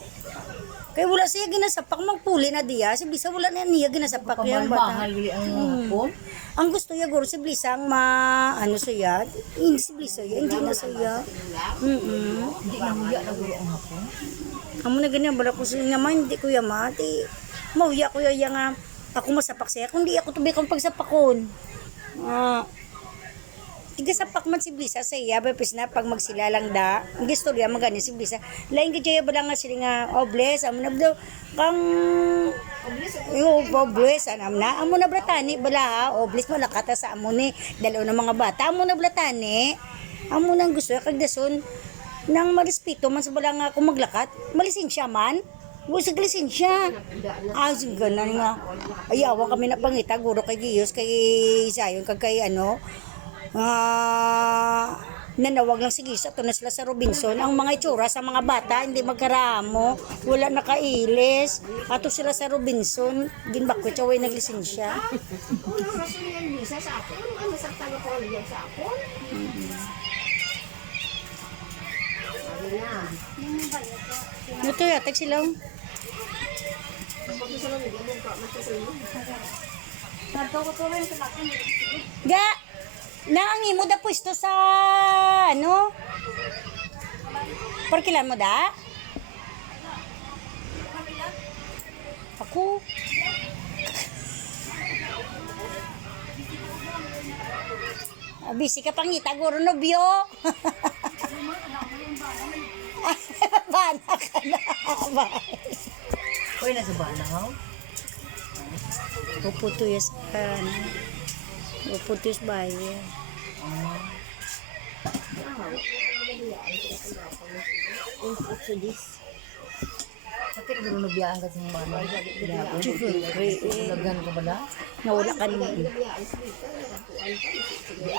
kay wala siya ginasapak magpuli na diya si Blisa wala na niya ginasapak yung bata ang hapon. ang gusto niya guro si Blisa ang ano siya hindi si Blisa hindi na siya Hindi na huya na gulo ang hapon. amo na ganyan bala ko siya nga man hindi ko yamati mauya ko ya nga ako masapak siya kung di ako tubi kong pagsapakon tigasapak man si Blisa sa iya bapis na pag magsilalang da ang istorya magani si Blisa lain gajaya bala nga sila nga obles amo na daw kang obles anam na amo na blatani bala obles malakata sa amo ni dalaw na mga bata amo na blatani amo nang gusto kag dason nang marespeto man sa bala nga kung maglakat malisensya man gusto lisensya ganan nga ayawa kami na pangita guro kay Giyos kay Sayon kag kay ano nanawag lang sige sa na sila sa Robinson. Ang mga itsura sa mga bata, hindi magkaramo, wala nakailis. Ato sila sa Robinson, ginbakot siya, way naglisensya. Kaso yan, Lisa, sa ako. Ano sa talo ko yan sa ako? Sabi na. Ito yatag silang. Pag gusto lang, hindi mo pa magkasayo. Ga, naangi mo da pwesto sa, ano? Parkilan mo da? Ako. Busy ka pang itaguro nobyo. Bana ka na. Uy, nasa bala ha? Uputuyos ka. Uputuyos bayan. Sakit ka rin nabiyaan ka sa mga Lagan ka ba na? Nawala ka rin.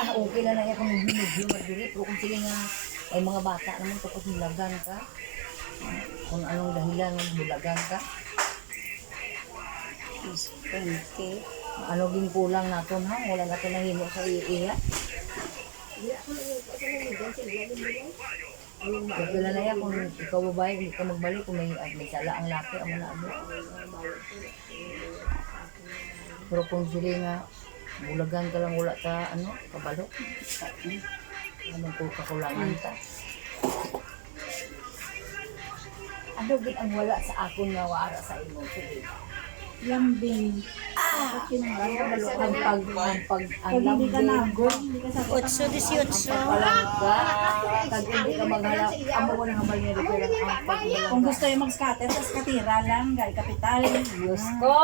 Okay na lang kung humor diri. Pero kung sila nga ay mga bata naman tapos nilagan ka. Kung anong dahilan ng bulagan ka. Ano ging kulang naton ha? Wala natin nahimo sa iya. Kaya na yan kung ikaw babae, hindi ka magbalik, kung may sala ang laki, ang mga ano. Pero kung sila nga, bulagan ka lang, wala ka, ano, kabalo. Anong po kakulangan ka. Ano din ang wala sa akon nga wara sa imo? Sige. Lambing. Ang Pag hindi ka nagod, hindi ka sa 8-18. pagpalang ka, pag hindi ka maghalap, ang mga nang habal niya rin ang pagpalang Kung gusto yung mag-scatter, sa skatira lang, gal kapital. Diyos ko!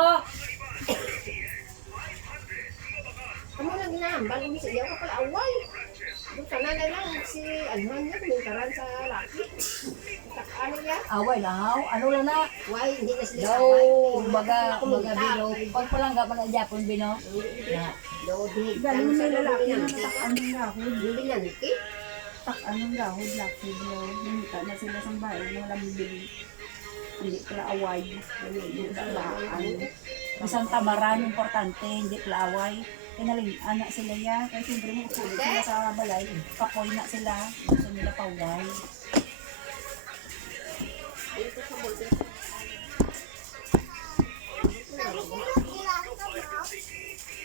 Ano lang ginahambal, hindi sa iyo ka pala away. Doon ka na lang si Alman niya, kumintaran sa laki. Ano niya? Away na, ano lang na? Why, hindi na sila Daw, away. baga bino, pagpalangga pa na Japon bino. Na, Daw, dinig. Galing may lalaki na natakang ng gahod. Hindi nanti. Takaan ng gahod, laki bro. Hinita na sila sa bahay ng lambing. Hindi pala away. Hindi pala isang tamaran, importante, hindi pala away. Kinaling anak sila ya. Kaya siyempre mo usulit sila sa balay. Kapoy na sila. Gusto nila paway.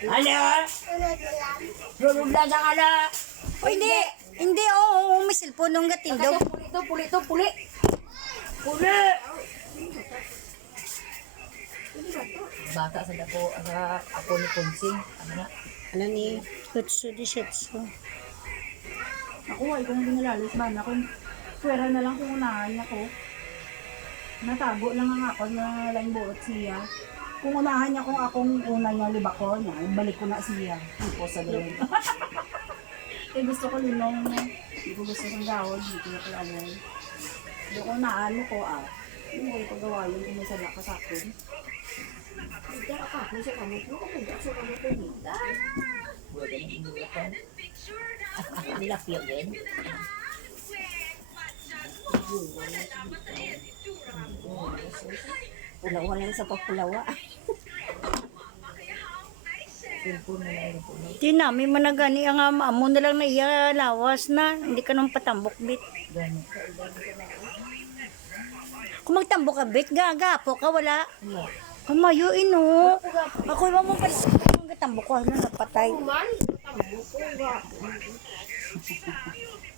ano? Lulugdan ka na! O hindi, hindi, oo, may cellphone nung gating daw. Puli! Bata sa ako ni Ponsing. Ano na? Ano ni? 8-18. Ako ay kung hindi nalalis ba na kung pwera na lang kung unahan niya ko. Natago lang ang ako na lang buot siya. Kung unahan niya kung akong una niya libako niya, balik ko na siya. Tipo sa doon. Eh gusto ko linong na. Hindi ko gusto ng gawad, hindi ko nakalaway. Doon unahan mo ko hindi ko ipagawa yun kung may sala ka sa akin. Hindi ka kung sa kamot mo, kung hindi sa kamot mo, hindi. Wala ka nang inulakan. Nilapyo din. Pulawa lang sa papulawa. Cellphone na lang po. Di namin managani ang amo na lang na iya lawas na. Hindi ka nang patambok bit. Gani. Kung magtambok ka bit, gagapo ka, wala. Wala. Kamayo ino. Ako iba mo pala. Kung gatambok ko, na napatay. Man, tamo ko nga.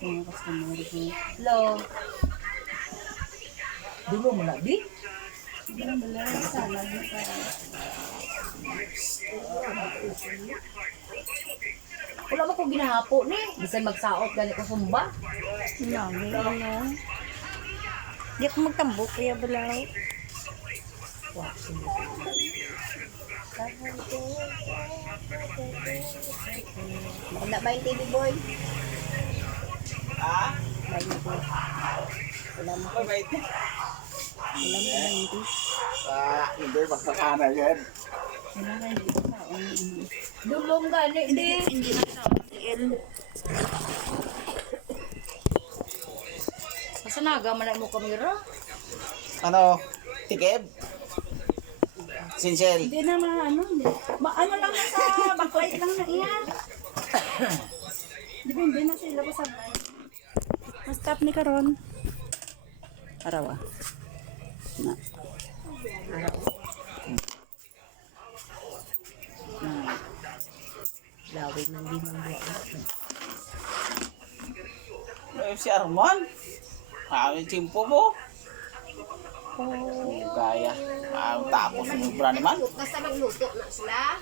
Mga customer ko. Hello. Dulo mo na, di? Wala ba ko ginahapo ni? Bisan magsaot gani ko sumba. Namin, ano. Di ako magtambok, kaya balaw. Maganda ba yung TV boy? Ha? Wala mo. Mabait. Wala mo na hindi. Hindi, basta kana yan. Dulong gani, di. Hindi na sa Sanaga man mo kamera. Ano? Tikib? Sinsel? Hindi na ano lang na sa backlight lang na iyan. Depende na sila ko sabay. Stop ni karon. Araw. Na. Lawig ng limang buwan. Si Arman? Chimpo mo? Gaya. Tapos yung bra naman. Basta magluto na sila.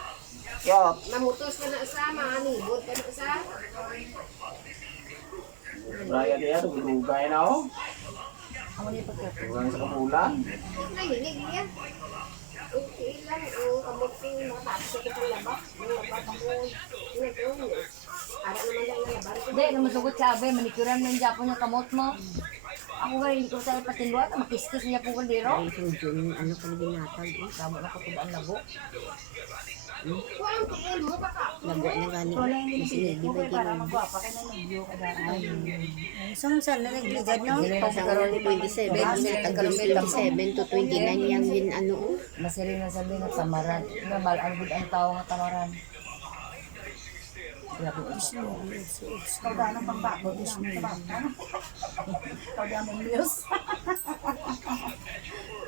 Yo, Mamutos ka na sa, manibod ka na sa. Braya dia tuh berubah na oh. Kurang sa kabulan. Nahilig niya. Okay lang, kamot ko matapos ako sa labas. Labas ako. Ara naman lang nalaban ko. Hindi, naman sugot sabi, manikuran mo yung Japon yung kamot mo. Ako nga hindi ko tayo patinduan, makiskis niya po kaldero. Ay, kung ano pala ginatag. Tama na ko ang lago. Kuhaan ko yun mo baka. Lago na galing. Kasi di ba ginawa? Saan saan na nagligad no? Sa karoon ni 27, sinatagal 27 to 29 yung yun ano. Masiri na sabi na tamaran. Namal, ang good ang tao nga tamaran. Kauda ng pambako. Kauda ng news.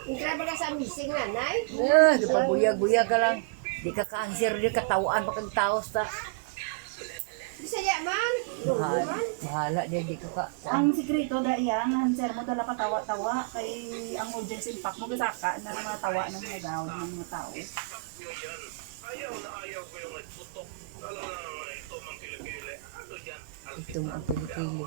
Grabe ka sa missing nanay. Di pa buyag-buyag ka lang. Di ka ka-answer, di ka tawaan pa kang tao sa Bisaya man. bahala di ka ka. Ang sikreto da iyan, ang sir mo dala patawa-tawa kay ang audience impact mo gasaka na mga tawa ng mga daw ng mga tao. Ito ang kilikili.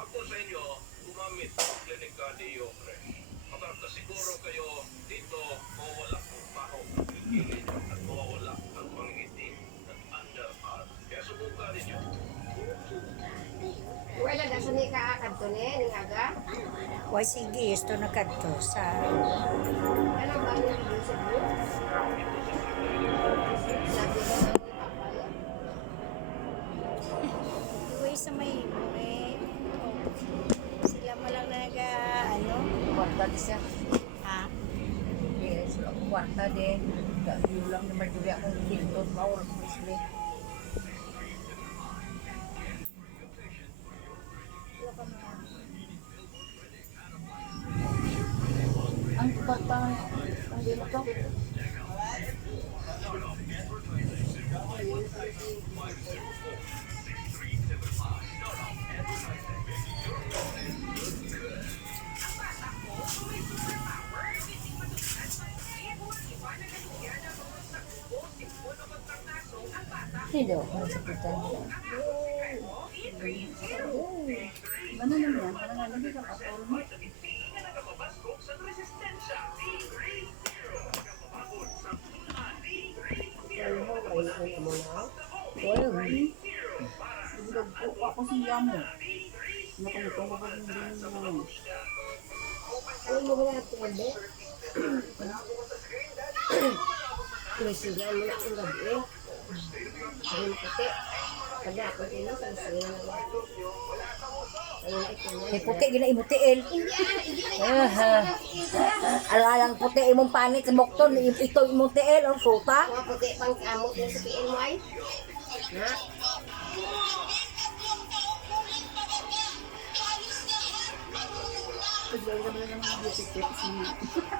Wala na sa ni kaakad to ni aga. Why sige, ito na kadto sa Ano ba yung music mo? Lagi ba ang papaya? Uy, sa may sila malang ano? Kwarta di siya. Ha? Yes, kwarta din. Yung lang naman duli akong kintot, mawag mo sila. Ang kwarta, ang dito to. Hindi ako nasakitan nila. Ano naman yan? Parang ano di ka patol mo. Biglag po ako siya mo. Nakalitong ko pa din mo. Ano mo ba natin hindi? Pinasigaan mo na ang gabi. Ayun puti. Kada ako din sa sila na ako. Ayun ito na. May puti, gina imutiil. Alalang puti, imong panit sa bukton. Ito imutiil, ang suta. Mga puti pang kamot yung sa PN mo ay. Na? Biglag naman ng mga beauty tips niya.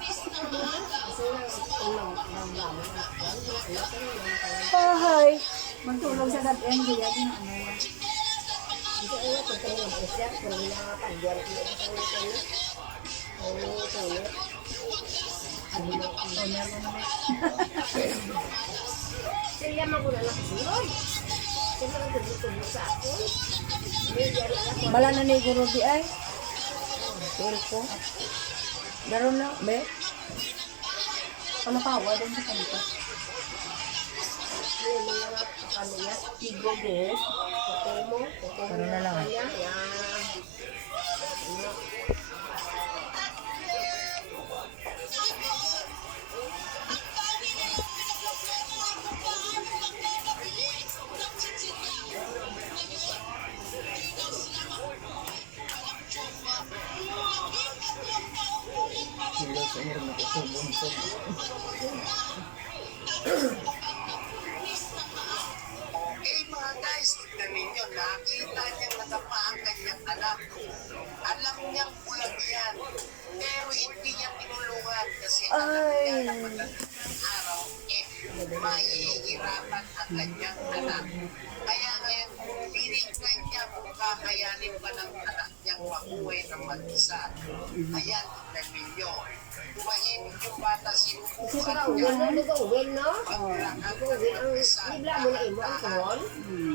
Kasi lang lamang. Bahay. Magtulog sa gabi, kaya din ano yan. Hindi ko alam kung tayo ng presyak. Kung hindi nakapagyan ko yung isang ito. Ang tulit. Sila mo ko na nakasunod. Sila ang tubo sa ako. Medyo lang ako. Bala na ni Guru di ay. Tul ko. Daron na, be. Palakawa din sa kanito. Yung mga pamilya. Tigo din. Kukumo. Karoon na lang. Kanya. Yan. meron ako subong. Eh mga guys, tignan ninyo, nakita niyang nadapa ang kanyang anak. Alam niyang bulag yan. Pero hindi niya tinulungan kasi alam niya na pagdating ng araw, mahihirapan ang kanyang anak. Kaya ngayon, pinignan niya kung kakayanin pa ng anak niyang makuha ng mag-isa. Ayan, tignan ninyo. Tumahimik yung bata, sinubukan niya. Nag-uwin, no? Paglakan ng Nag-uwin ang, mag-isa. bigla mo na imo ang tuhon.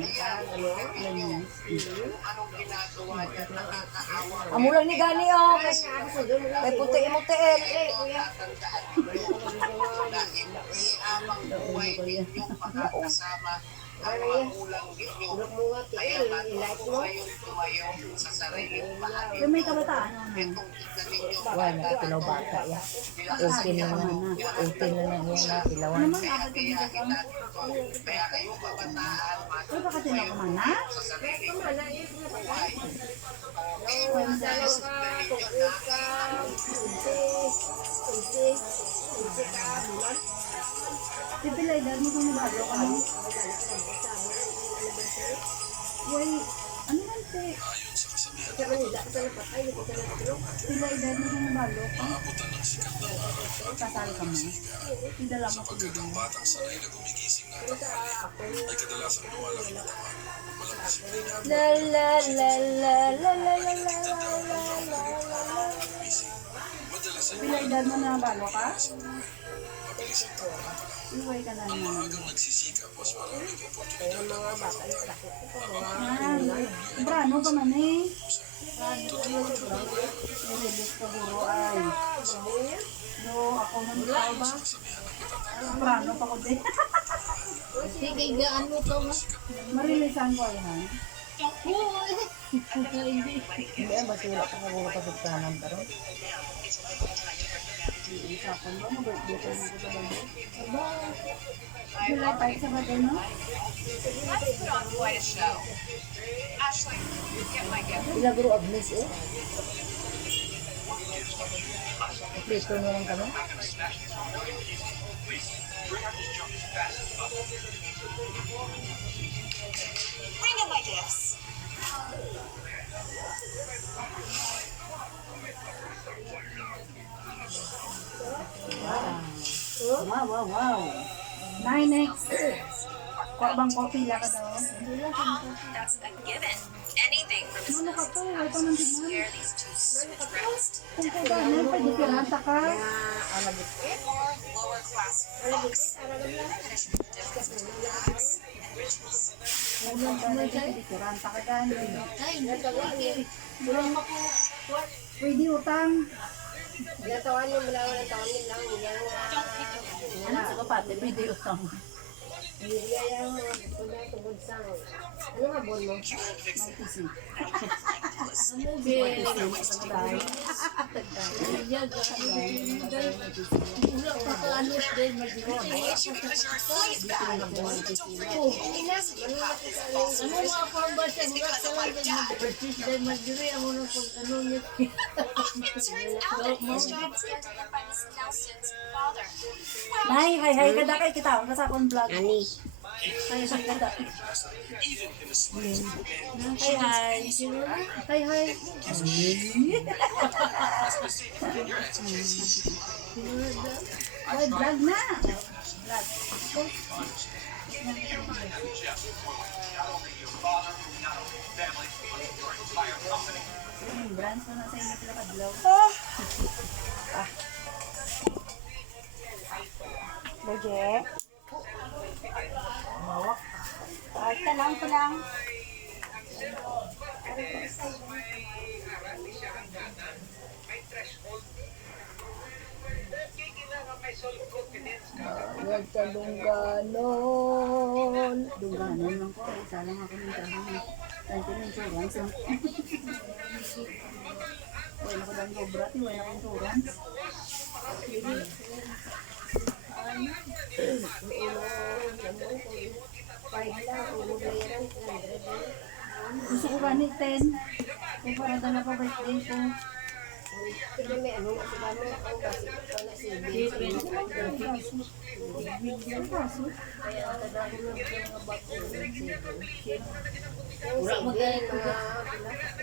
Ayan, tignan ninyo. Kung anong ginagawa niya, nakakaawa. Amo lang ni gani oh. Kay puti mo tiin. Tatandaan dahil di habang buhay ninyong makakasama ang magulang ninyo. Kaya matuto kayong tumayo sa sariling paa. May kabataan Itong tignan ninyo Wala, tilaw bata yan. Okay na lang. Okay na lang yan na tilawan. kaya gayahin natin ito. Kaya kayong kabataan, matuto kayo sa sariling buhay. Okay, mga guys, tignan ninyo nakita Pipilay dahil mo kung nabalo ka mo. Why, ano man te? Pilay dahil mo kung nabalo ka. Kasal ka mo. Pidala mo ko dito. La la la la la la la la. Pilay dahil mo nabalo ka? Iway ka na naman. Brano ka man eh. Release ka buro ay. Do, ako man ikaw ba? Brano pa ko din. Sige, gaan mo to ma. Marilisan ko yan. Hindi, basura ka na buka sa kanan. Pero, Isapan ba? Mag-birthday ko na ko sa bagay. July 5 sa bagay, no? ila guru Agnes eh. Prito na lang kami. Wow, wow, wow. 9X. Kwa bang kopi la ka daw? That's a given. Anything from a Ano ka to? Wala pa man din man. scare these two switch breast Kung kailangan, pwede pirata ka. or lower class folks. Punishment difference between acts and rituals. Kailangan ka na pwede pirata ka dahil. Ay, natawagin. Durang mo ko. Pwede utang. Natawan yung malawan ng taon lang nila. Ano sa kapate? Pwede utang. Nilya yung tugod sa ano nga bon mo? Magpisi. Wala pa ka anos din mag-ibig. Ano mga form ba siya? Wala ka lang din mag-purchase din mag-ibig. Ano na kung ano niya. It turns out that these jobs are done by Miss Nelson's father. Nay, hi ka da kay kita. Ang kasakon vlog. Ani. Hi, sa kada. Hi. Ay, vlog na. Vlog. Brands na nasa inyo sila kadlaw. Bege. Talang ko lang. Huwag ka dungganon. Dungganan lang ko. Isa lang ako ng trabaho. Tanto ng insurance lang. Wala ko lang sobra. Wala ko insurance. Gusto ko ganit 10. Kung para dala pa birthday ko. Pero may ano, kasi kamo ang basi ko na si Wala magaling ko.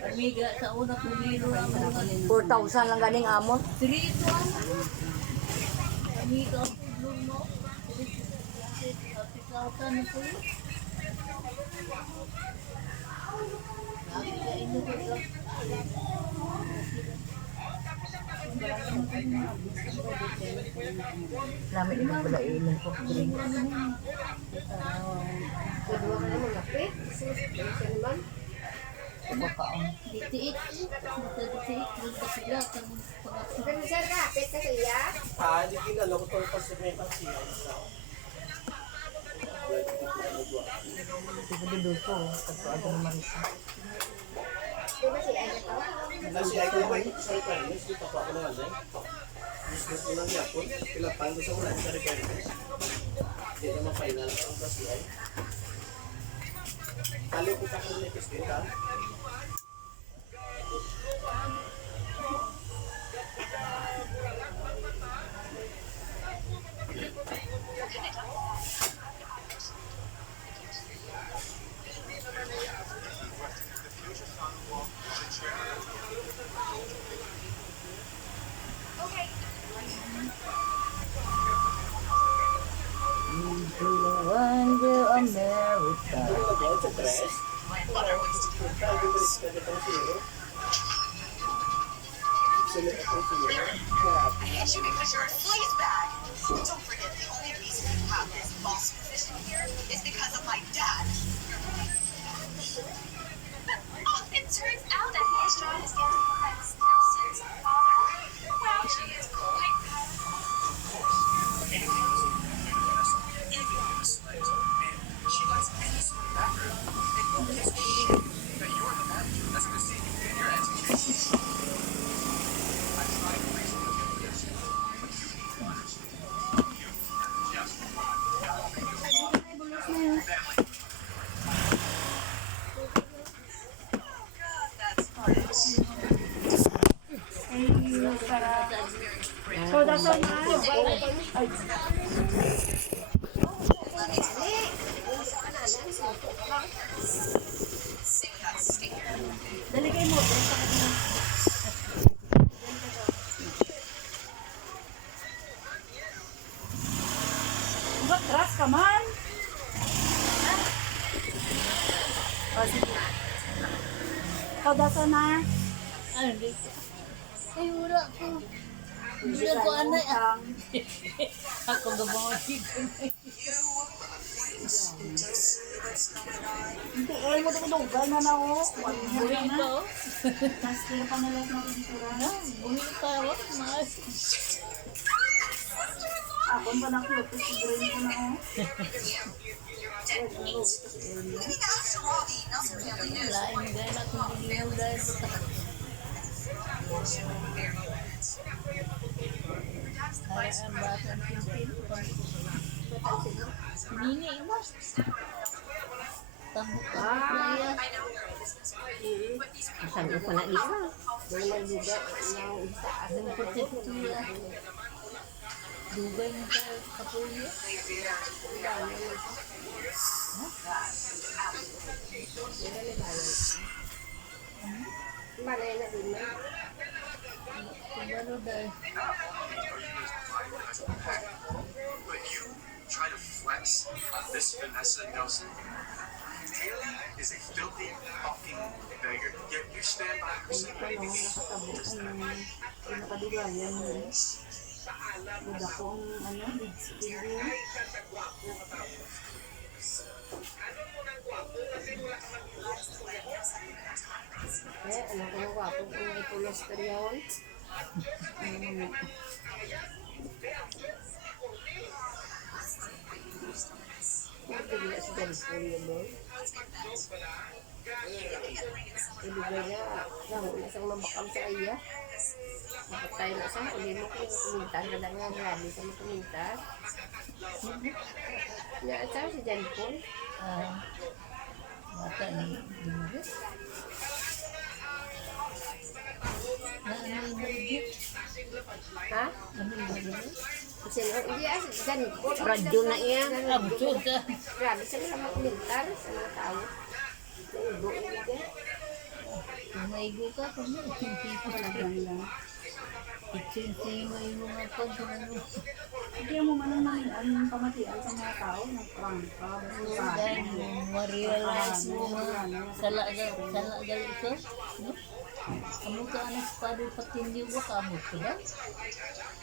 Amiga, sa una kong lino lang mga 4,000 lang ganing amon. 3 to ano. Amiga, tulong mo. 30,000 na po yun. Nakakain ko lang. Namin ito pala ilan ko. Kedua ka naman kape. Isa naman. Ditiit. Ditiit. Ditiit. Kan sir ka, pet ka siya. Hindi ginalo ko itong pasimentang siya. Siguro doon ko. Pagkaado ng Marisa. Di ba si Aya to? Nasi ay ko ba ito sa requirements? Dito pa ako naman eh. Gusto ko lang yapon. Pilapan ko sa ulan sa requirements. Hindi naman final ang kasi ay. Kaliw ko sa kulitis din ka. Wonder America. It should be put your fleece bag. Don't forget, the only reason you have this boss position here is because of my dad. Oh, it turns out that he is trying to get to Prince Nelson's father. Wow, she is quite Matras ka man. Kaudasan na. Ano dito? Ay, wala ko. Hindi ko anay. Ako gabawin ko na. Hindi, mo ito dugal na na ako. Buhay ko. Mas kaya pa nalang na pintura. Buhay ko. Mas. Ako ba na klopis, green ko na ako. Lain gaya na kung bigyan dahil sa ay, ang batang pimpin. Nini mo. Tambok-tambok na yan. Asan ko na isa. Wala man duga na isa. Ang puti-puti yan. Dugay mo tayo kapuyo. Malay na din na. Kumano dahil. But you try to flex on this Vanessa Nelson. Taylor is a filthy fucking beggar. Yet you stand by her side. Nakadigayan mo. Buda ko ang big skill niya. Ano ko yung wapo kung may puloster yun? Bigla si California doon. Ibigay niya, nahula siyang mabakal sa iya. Nakatay na siya, uli mo kung kumintas ka lang nga, marami ka mo kumintas. At saan si John Paul? Mata ni Dugay. Ha? Sino? Hindi ganito. Radyo na iya. Absurd ah. Grabe sa mga komentar sa mga tao. Naigo ilagay. Maigo ka pa mo. Talagang lang. Itsin-tsin mo yung mga pagkano. Hindi mo man ang pamatian sa mga tao na prangka. Dahil ma-realize mo salagal ito. No? Kamu ka anak padu patindi wa kamu sudah.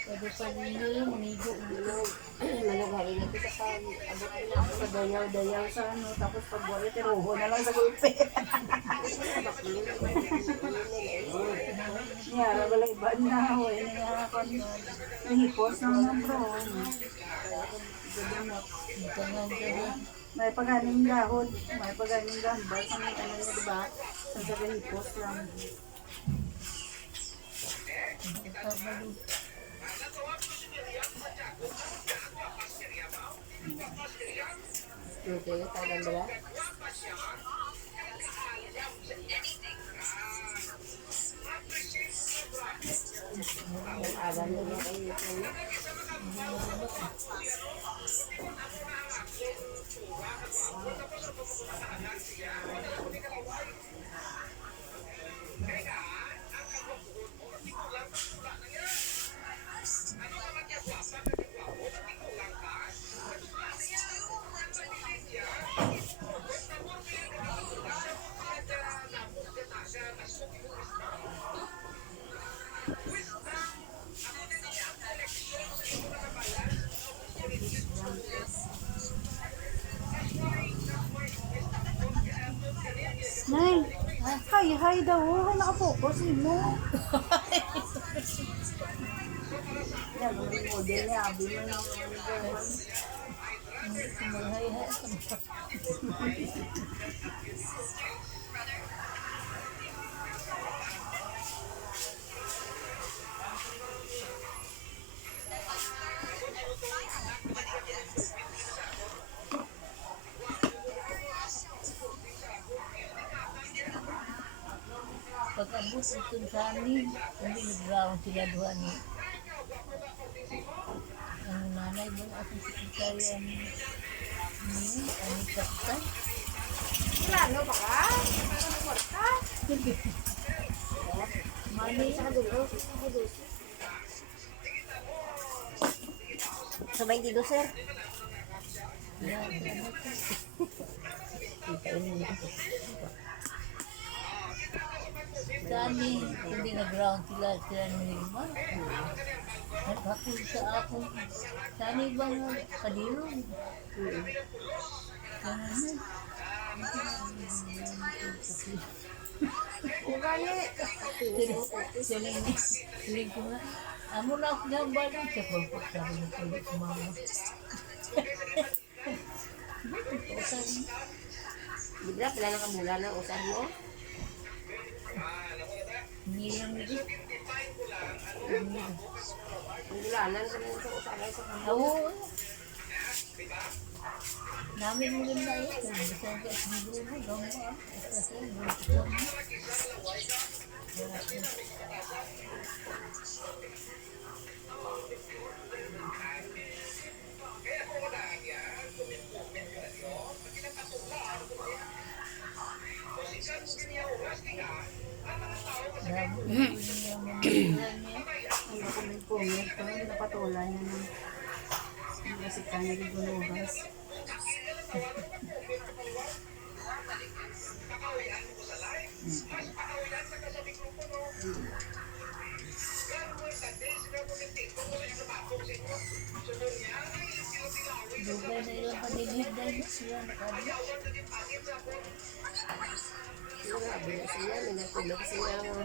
Padu patindi manigo ulo. Malugari na kita sa abot nila. Padayaw-dayaw sa ano, tapos pag wala, tiruho na lang sa gulpe. Nga, wala iba na, wala nga ako nahipos ng mga bro. Tangan ka ba? May paganing gahod, may paganing gambal, sa mga ano na diba? Sa hipos lang. Okay, tagan ba? Alam mo na kayo ito. Nay, hi daw, nakapokus mo. Yan, ang model niya, abi mo yung Pag-abot itong sa amin, hindi nag-ground sila doon ni ang nanay doon at ang sekretarya ni ang kaptan. Plano ba ka? Para magwarta? Mali, Sa kadulo. Sa 22, sir. yan, ano to? Sa amin, hindi nag-ground sila ni Lima. Naghapon sa ako. Sa amin bang kadilong? Ganun. Siling ko nga. Amo na ako nga balik sa pagpagsabi ng kulit sa mama. Libra, pala na kamula ng usan mo. Hindi lang nito. Bulanan sa mga usan sa kamula. Oo. Namin mo rin na yun. Bisan ka siguro mo. Gawin mo. Kasi gusto mo. comment ko, napatulan niya ng resikan na gigunugas. Dugay na ilang panilig dahil siya nakabit. Grabe na siya, may nagkomment siya ng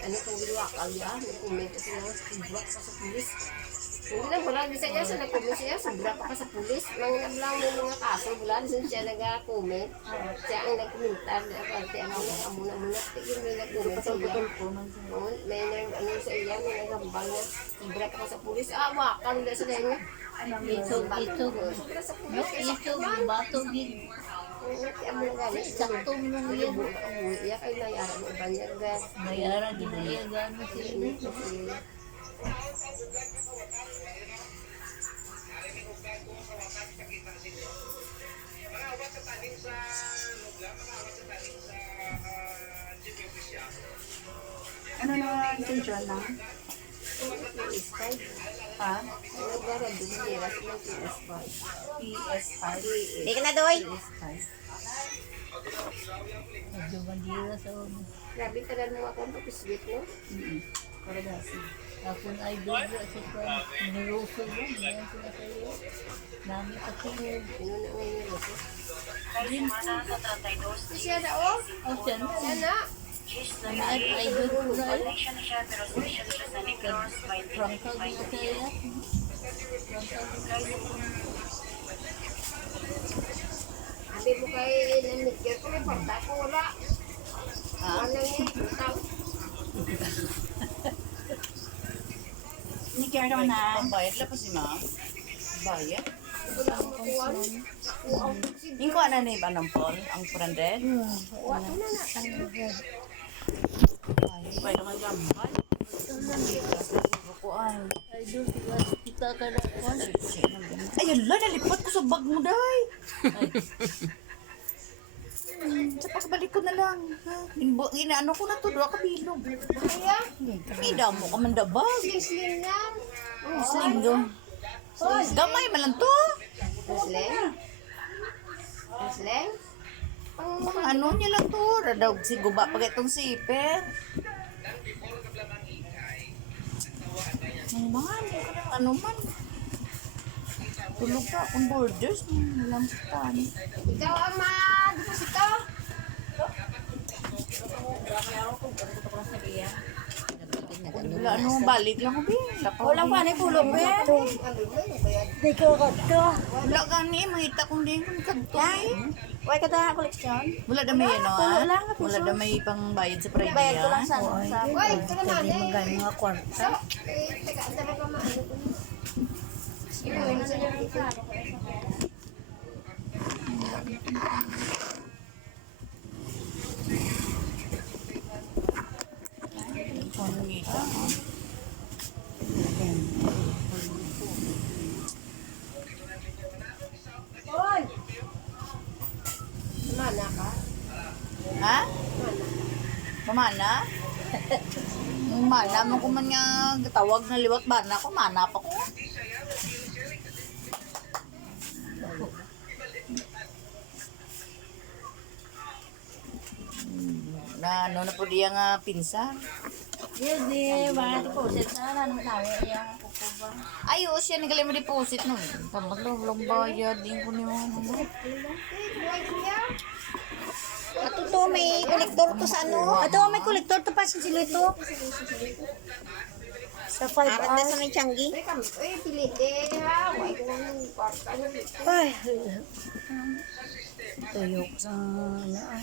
ano kung ginawa ka niya, nagkomment siya ng sobra pa sa pulis. Hindi lang, wala din siya sa nagkomment siya, sobra pa sa pulis. Mga lang mo mga kaso, wala din siya nag-comment. Siya ang nagkomentar, kaya muna, tigil may nagkomment sa iya. May ano sa iya, may nagambang na sobra pa sa pulis. Wakan na sila niya. Ito, no, ito, bato din. Kaya mo galit. Sakto mo lang yan. Uwi, iya kay may araw mo banyan ga. May ara din na iya gano'n sila. Ano na intention na? Ha? Nagara din nila sila PS5. PS5. Hindi ka na doy. Medyo bandira sa ulo. Grabe tagal mo ako ang papiswit mo. Karadasi. Ako na ay dobra sa kwan. Niluso mo. Ngayon sila sa iyo. Nami kakinig. Ano na ngayon nila ko? Siya na, oh. Oh, siya na. Yan na. Ay doon ko na yun. Prangkag mo kaya. Sabi mo kay nanigyan ko may pagda ko wala. Wala niya. Ikaw. Ni Kira na. Bayad lang po si ma'am. Bayad. Wala akong makuha. Yung ko ano na iba ng Paul, ang 400? Wala na na. Bayad naman gambal. Bukuan. Ay doon kita ka na kwan. Ayun lang, nalipat ko sa bag mo, day. Sa pagbalik ko na lang. Ginaano ko na to, doon ka bilog. Kaya, Pida mo ka man dabag. sling lang. Sling do. Gamay man lang to. Sling? Sling? Mga ano niya lang to. Radawag si guba pag itong siper. Man, ano man. Tulog ka akong borders. Lamputan. Ikaw ang ma-deposito. Wala ano, balik lang ko, Bin. Walang pa na pulong be. Di ko ka. Wala gani, makita kong din kung kanto eh. Why ka ta koleksyon? Wala na may ano Pulo ah. lang, Wala na may pangbayad sa private. Bayad ko lang sa Uy, ito naman Pwede eh. magano mga kwarta. Teka, ang dami pa maano ko. Pangita. Mana ka? Ha? Pamana? Mana mo ko man nga tawag na liwat bana ko, mana pa ko. Na ano na po diya nga pinsan. Yes, di ba? Deposit na lang tayo yang kukuba. Ayo siya nagaling mo deposit no. Tamatulong bayad din ko ni mo. Ato to may kolektor to sa ano? Ato may kolektor to pa sa silo ito. Sa 5 hours. Sa may Changi. Uy, pili eh ha. Uy, kung anong kwarta nyo dito. Ay. Tuyok sa ano ah.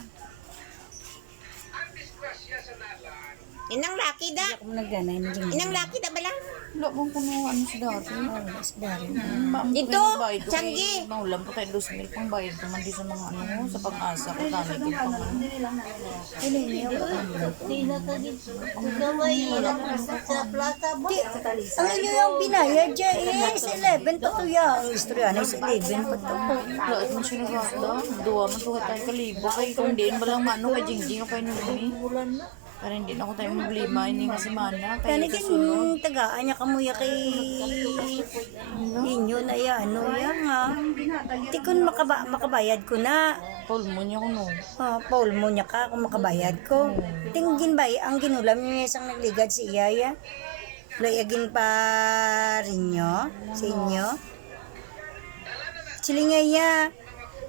Inang laki da. Ako nagganay na dyan. Inang laki da bala. Wala bang kuno ano sa dati. Dito, Changi. Maulam po tayo 2,000 pang bayad naman di sa mga ano, sa pang-asa ko tani ko pang ano. Tina ka dito. Ang gamay sa plata ba? Ang inyo yung binayad dyan eh, sa 11 pa to yan. Ang istorya na sa 11 pa to. Lahat mo siya nagkakda. Duwa mo tuwa tayo kalibo. Kay kung din balang mano kay Jingjing o kay Numi. Para hindi na ako tayo problema. Hindi nga si Mana. Kaya Kaya naging tagaan niya kamuya kay inyo na yan. Ano yan nga. Di ko makabayad ko na. Paul mo niya ko no. Paul mo niya ka kung makabayad ko. Tingin ba ang ginulam niya isang nagligad si Iyaya? Layagin pa rin nyo sa inyo? Sili nga iya.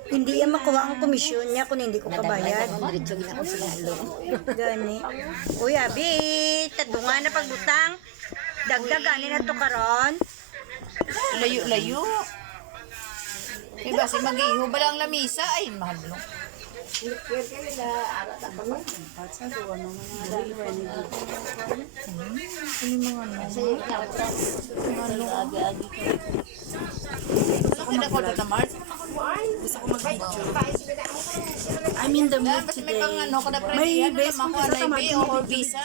Hindi yan makuha ang komisyon niya kung hindi ko pabayad. Gani. Uy, abi, tadunga na pagutang. Dagdaganin na to karon. Layo-layo. Eh basi mag-iho ba lang lamisa? Ay, mahal no. Sa kada ko ta Mars. Gusto ko mag-video. I'm in the mood today. May best kong isa sa Magi or visa.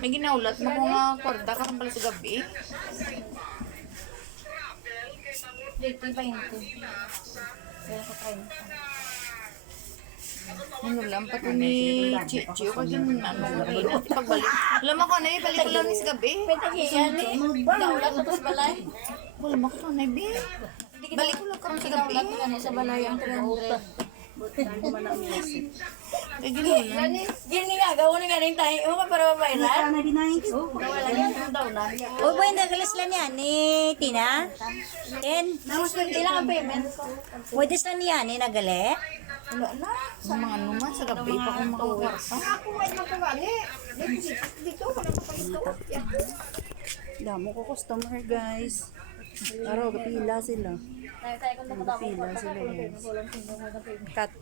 May ginaulat mo ko nga kwarta ka pala sa gabi. Ano lang, pati ni Chichi, o kagin, ano, pagbalik. Alam mo ko na balik ko lang ni sa gabi. Ginaulat mo sa balay. Wala mo ko na balik ko lang karon sa gabi. Sa balay ang 300. Eh, gano'n lang. Gini nga, gawa na ganing tayo. Ano ka para mabayran? O, ba yung nagalis lang yan ni Tina? Ken? Ilang ang payment? Pwede sa niya ni nagali? Wala na. Sa mga numan, sa gabi pa kung makakwarta. Damo ko customer, guys. Araw, kapila sila. Kapila sila, guys. Cut.